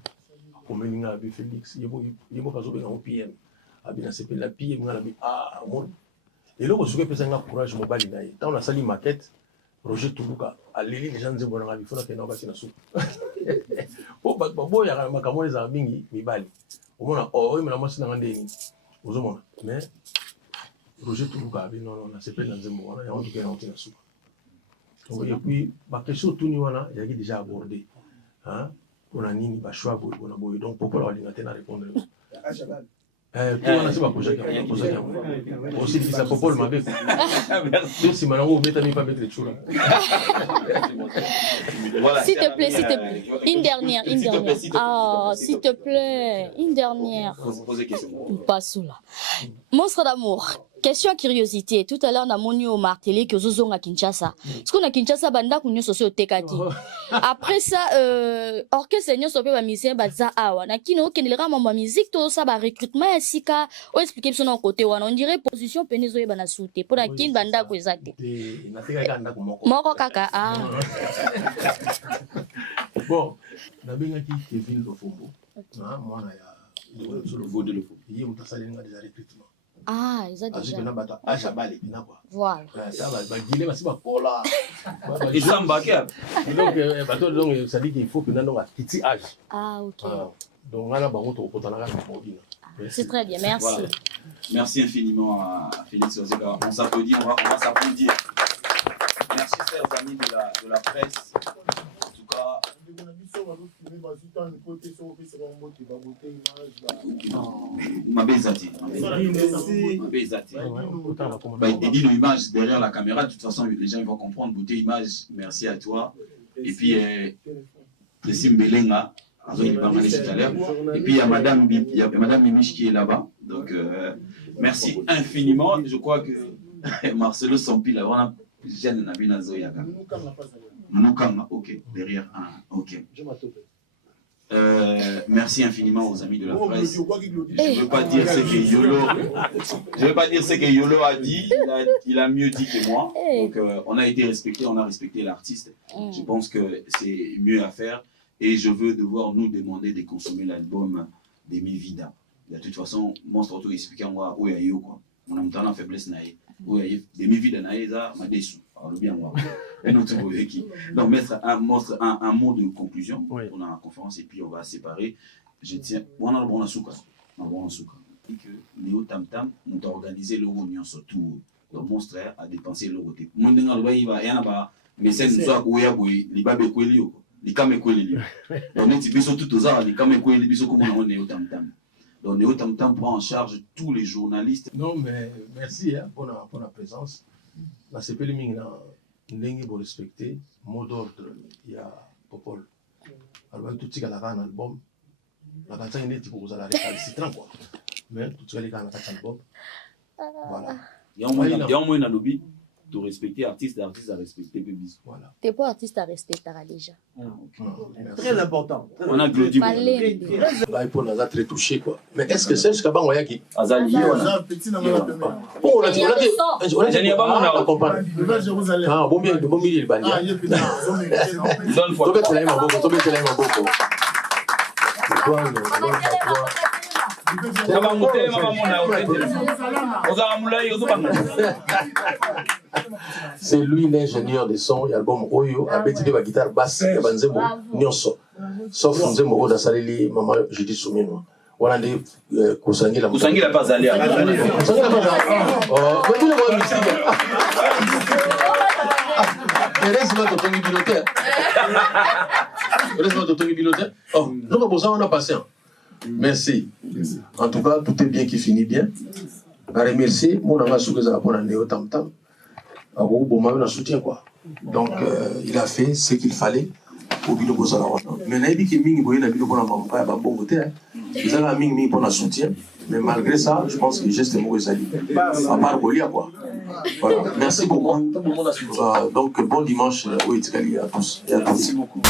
Komeninga abi Félix yebo kazobe na OPM abi na sepela PM ngala bi mon et loko suke pesa nga courage mobali na ye tant on a sali maquette Roger Tuluka aleli les gens nzembo na bi fona ke na basi na soupe po bo ya makambo za mingi mibali omona o na mwasi na ndeni ozomona mais Roger Tuluka abi non na sepela nzembo wana ya on ke na soupe donc et puis ba question tuni wana ya ki déjà abordé hein. On a nini ba choix on a boy donc pourquoi la ligne à répondre tout on a c'est pas projet aussi dit ça Popol m'a fait si maintenant on met pas mettre chou là s'il te plaît une dernière ah s'il te plaît une dernière pas sous là Monstre d'amour. Question curiosité. Tout à l'heure, on a moni au martelé que Zozo à Kinshasa. Ce qu'on a Kinshasa, banda kunyo socio tekati. Après ça, orchestre seigneur sope ba musicien baza awa. Na kino kenelera ma musique to ça ba recrutement sika o expliquer son côté wana. On dirait position penezo ye bana souté. Pour la kin banda ko ezate. Moko kaka ah. Bon, na benga ki Kevin Lofombo. Na mwana ya le veau de l'Ofombo. Yé mutasali nga des recrutements. Ah, ils ont déjà. Voilà. Ça va, Guilé va se cola. Ils sont embarqués. Donc, ça dit qu'il faut que nous ayons un petit âge. Ah, ok. Donc, on a un c'est très bien, merci. Voilà. Merci infiniment à Félix Ozeka. On s'applaudit, on va s'applaudir. Merci, chers amis de la presse. En tout cas. Et dis l'image derrière la caméra, de toute façon les gens vont comprendre. Beauté image, merci à toi. Et puis Plessis Mbelenga, tout à l'heure. Et puis il y a Madame Mimiche qui est là-bas. Donc merci infiniment. Je crois que Marcelo Sampi là, Jeanne Nabina Zoyaka. Moukanga, ok, derrière un, ok. Merci infiniment aux amis de la presse. Je ne veux pas dire ce que Yolo a dit, il a mieux dit que moi. Donc on a été respecté, on a respecté l'artiste. Je pense que c'est mieux à faire et je veux devoir nous demander de consommer l'album Demi-Vida. De toute façon, Monstre Auto explique à moi où il y a eu quoi. On a une faiblesse naïe. Oui, des vies d'anaïsa, ma déçu. Alors, bien, moi. Donc, mettre un mot de conclusion pour la conférence et puis on va séparer. Je tiens. On a le bon souka. On a le bon souka. Et que Néo Tam Tam, on a organisé l'Euro surtout. Le monstre a dépensé l'Euro. Mon dingue, il va y en avoir. Mais c'est nous ça, il y a les babes Kwelio. Les Kame Kwelio. Donc, on est tout aux arts, les Kame Kwelio, comme on a Néo Tam Tam. Donc, Néo Tam Tam prend en charge tous les journalistes. Non, mais merci pour la présence. La CPL Ming, ndenge pour respecter mot d'ordre, il y a Popol. Alors, tout ce qui est un album, la canzone est pour vous aller récalcitrant, quoi. Mais tout ce qui est un album, voilà. Il y a au moins un lobby de respecter artiste à respecter public. Voilà. T'es pas artiste à respecter déjà. Très important. On a Claudie. Là, pour nous très touché, quoi. Mais est-ce que c'est ce qu'on va qui Azali, on a comprendre. Ah, bon bien, bon milieu, bon c'est lui l'ingénieur de son et album Oyo a bêti de la guitare basse et banzemo nyonso sauf nzemo oda saleli maman je dis soumino voilà des kusangi la pas allé oh mais tout le monde musique heureusement que tu es piloteur heureusement que tu es piloteur oh nous pour ça on a passé. Merci. En tout cas, tout est bien qui finit bien. Je remercie. Mon ami Soukeza pour un Néo Tam Tam. On soutien quoi. Donc, il a fait ce qu'il fallait pour Bilo Bozala. Mais il a dit que Mingi Boye a Bilo Bozala pas bon côté. Ils ont mis Mingi pour un soutien. Mais malgré ça, je pense que geste est mauvais à à part Bolia quoi. Voilà. Merci beaucoup. Donc, bon dimanche à tous et à tous. Merci beaucoup.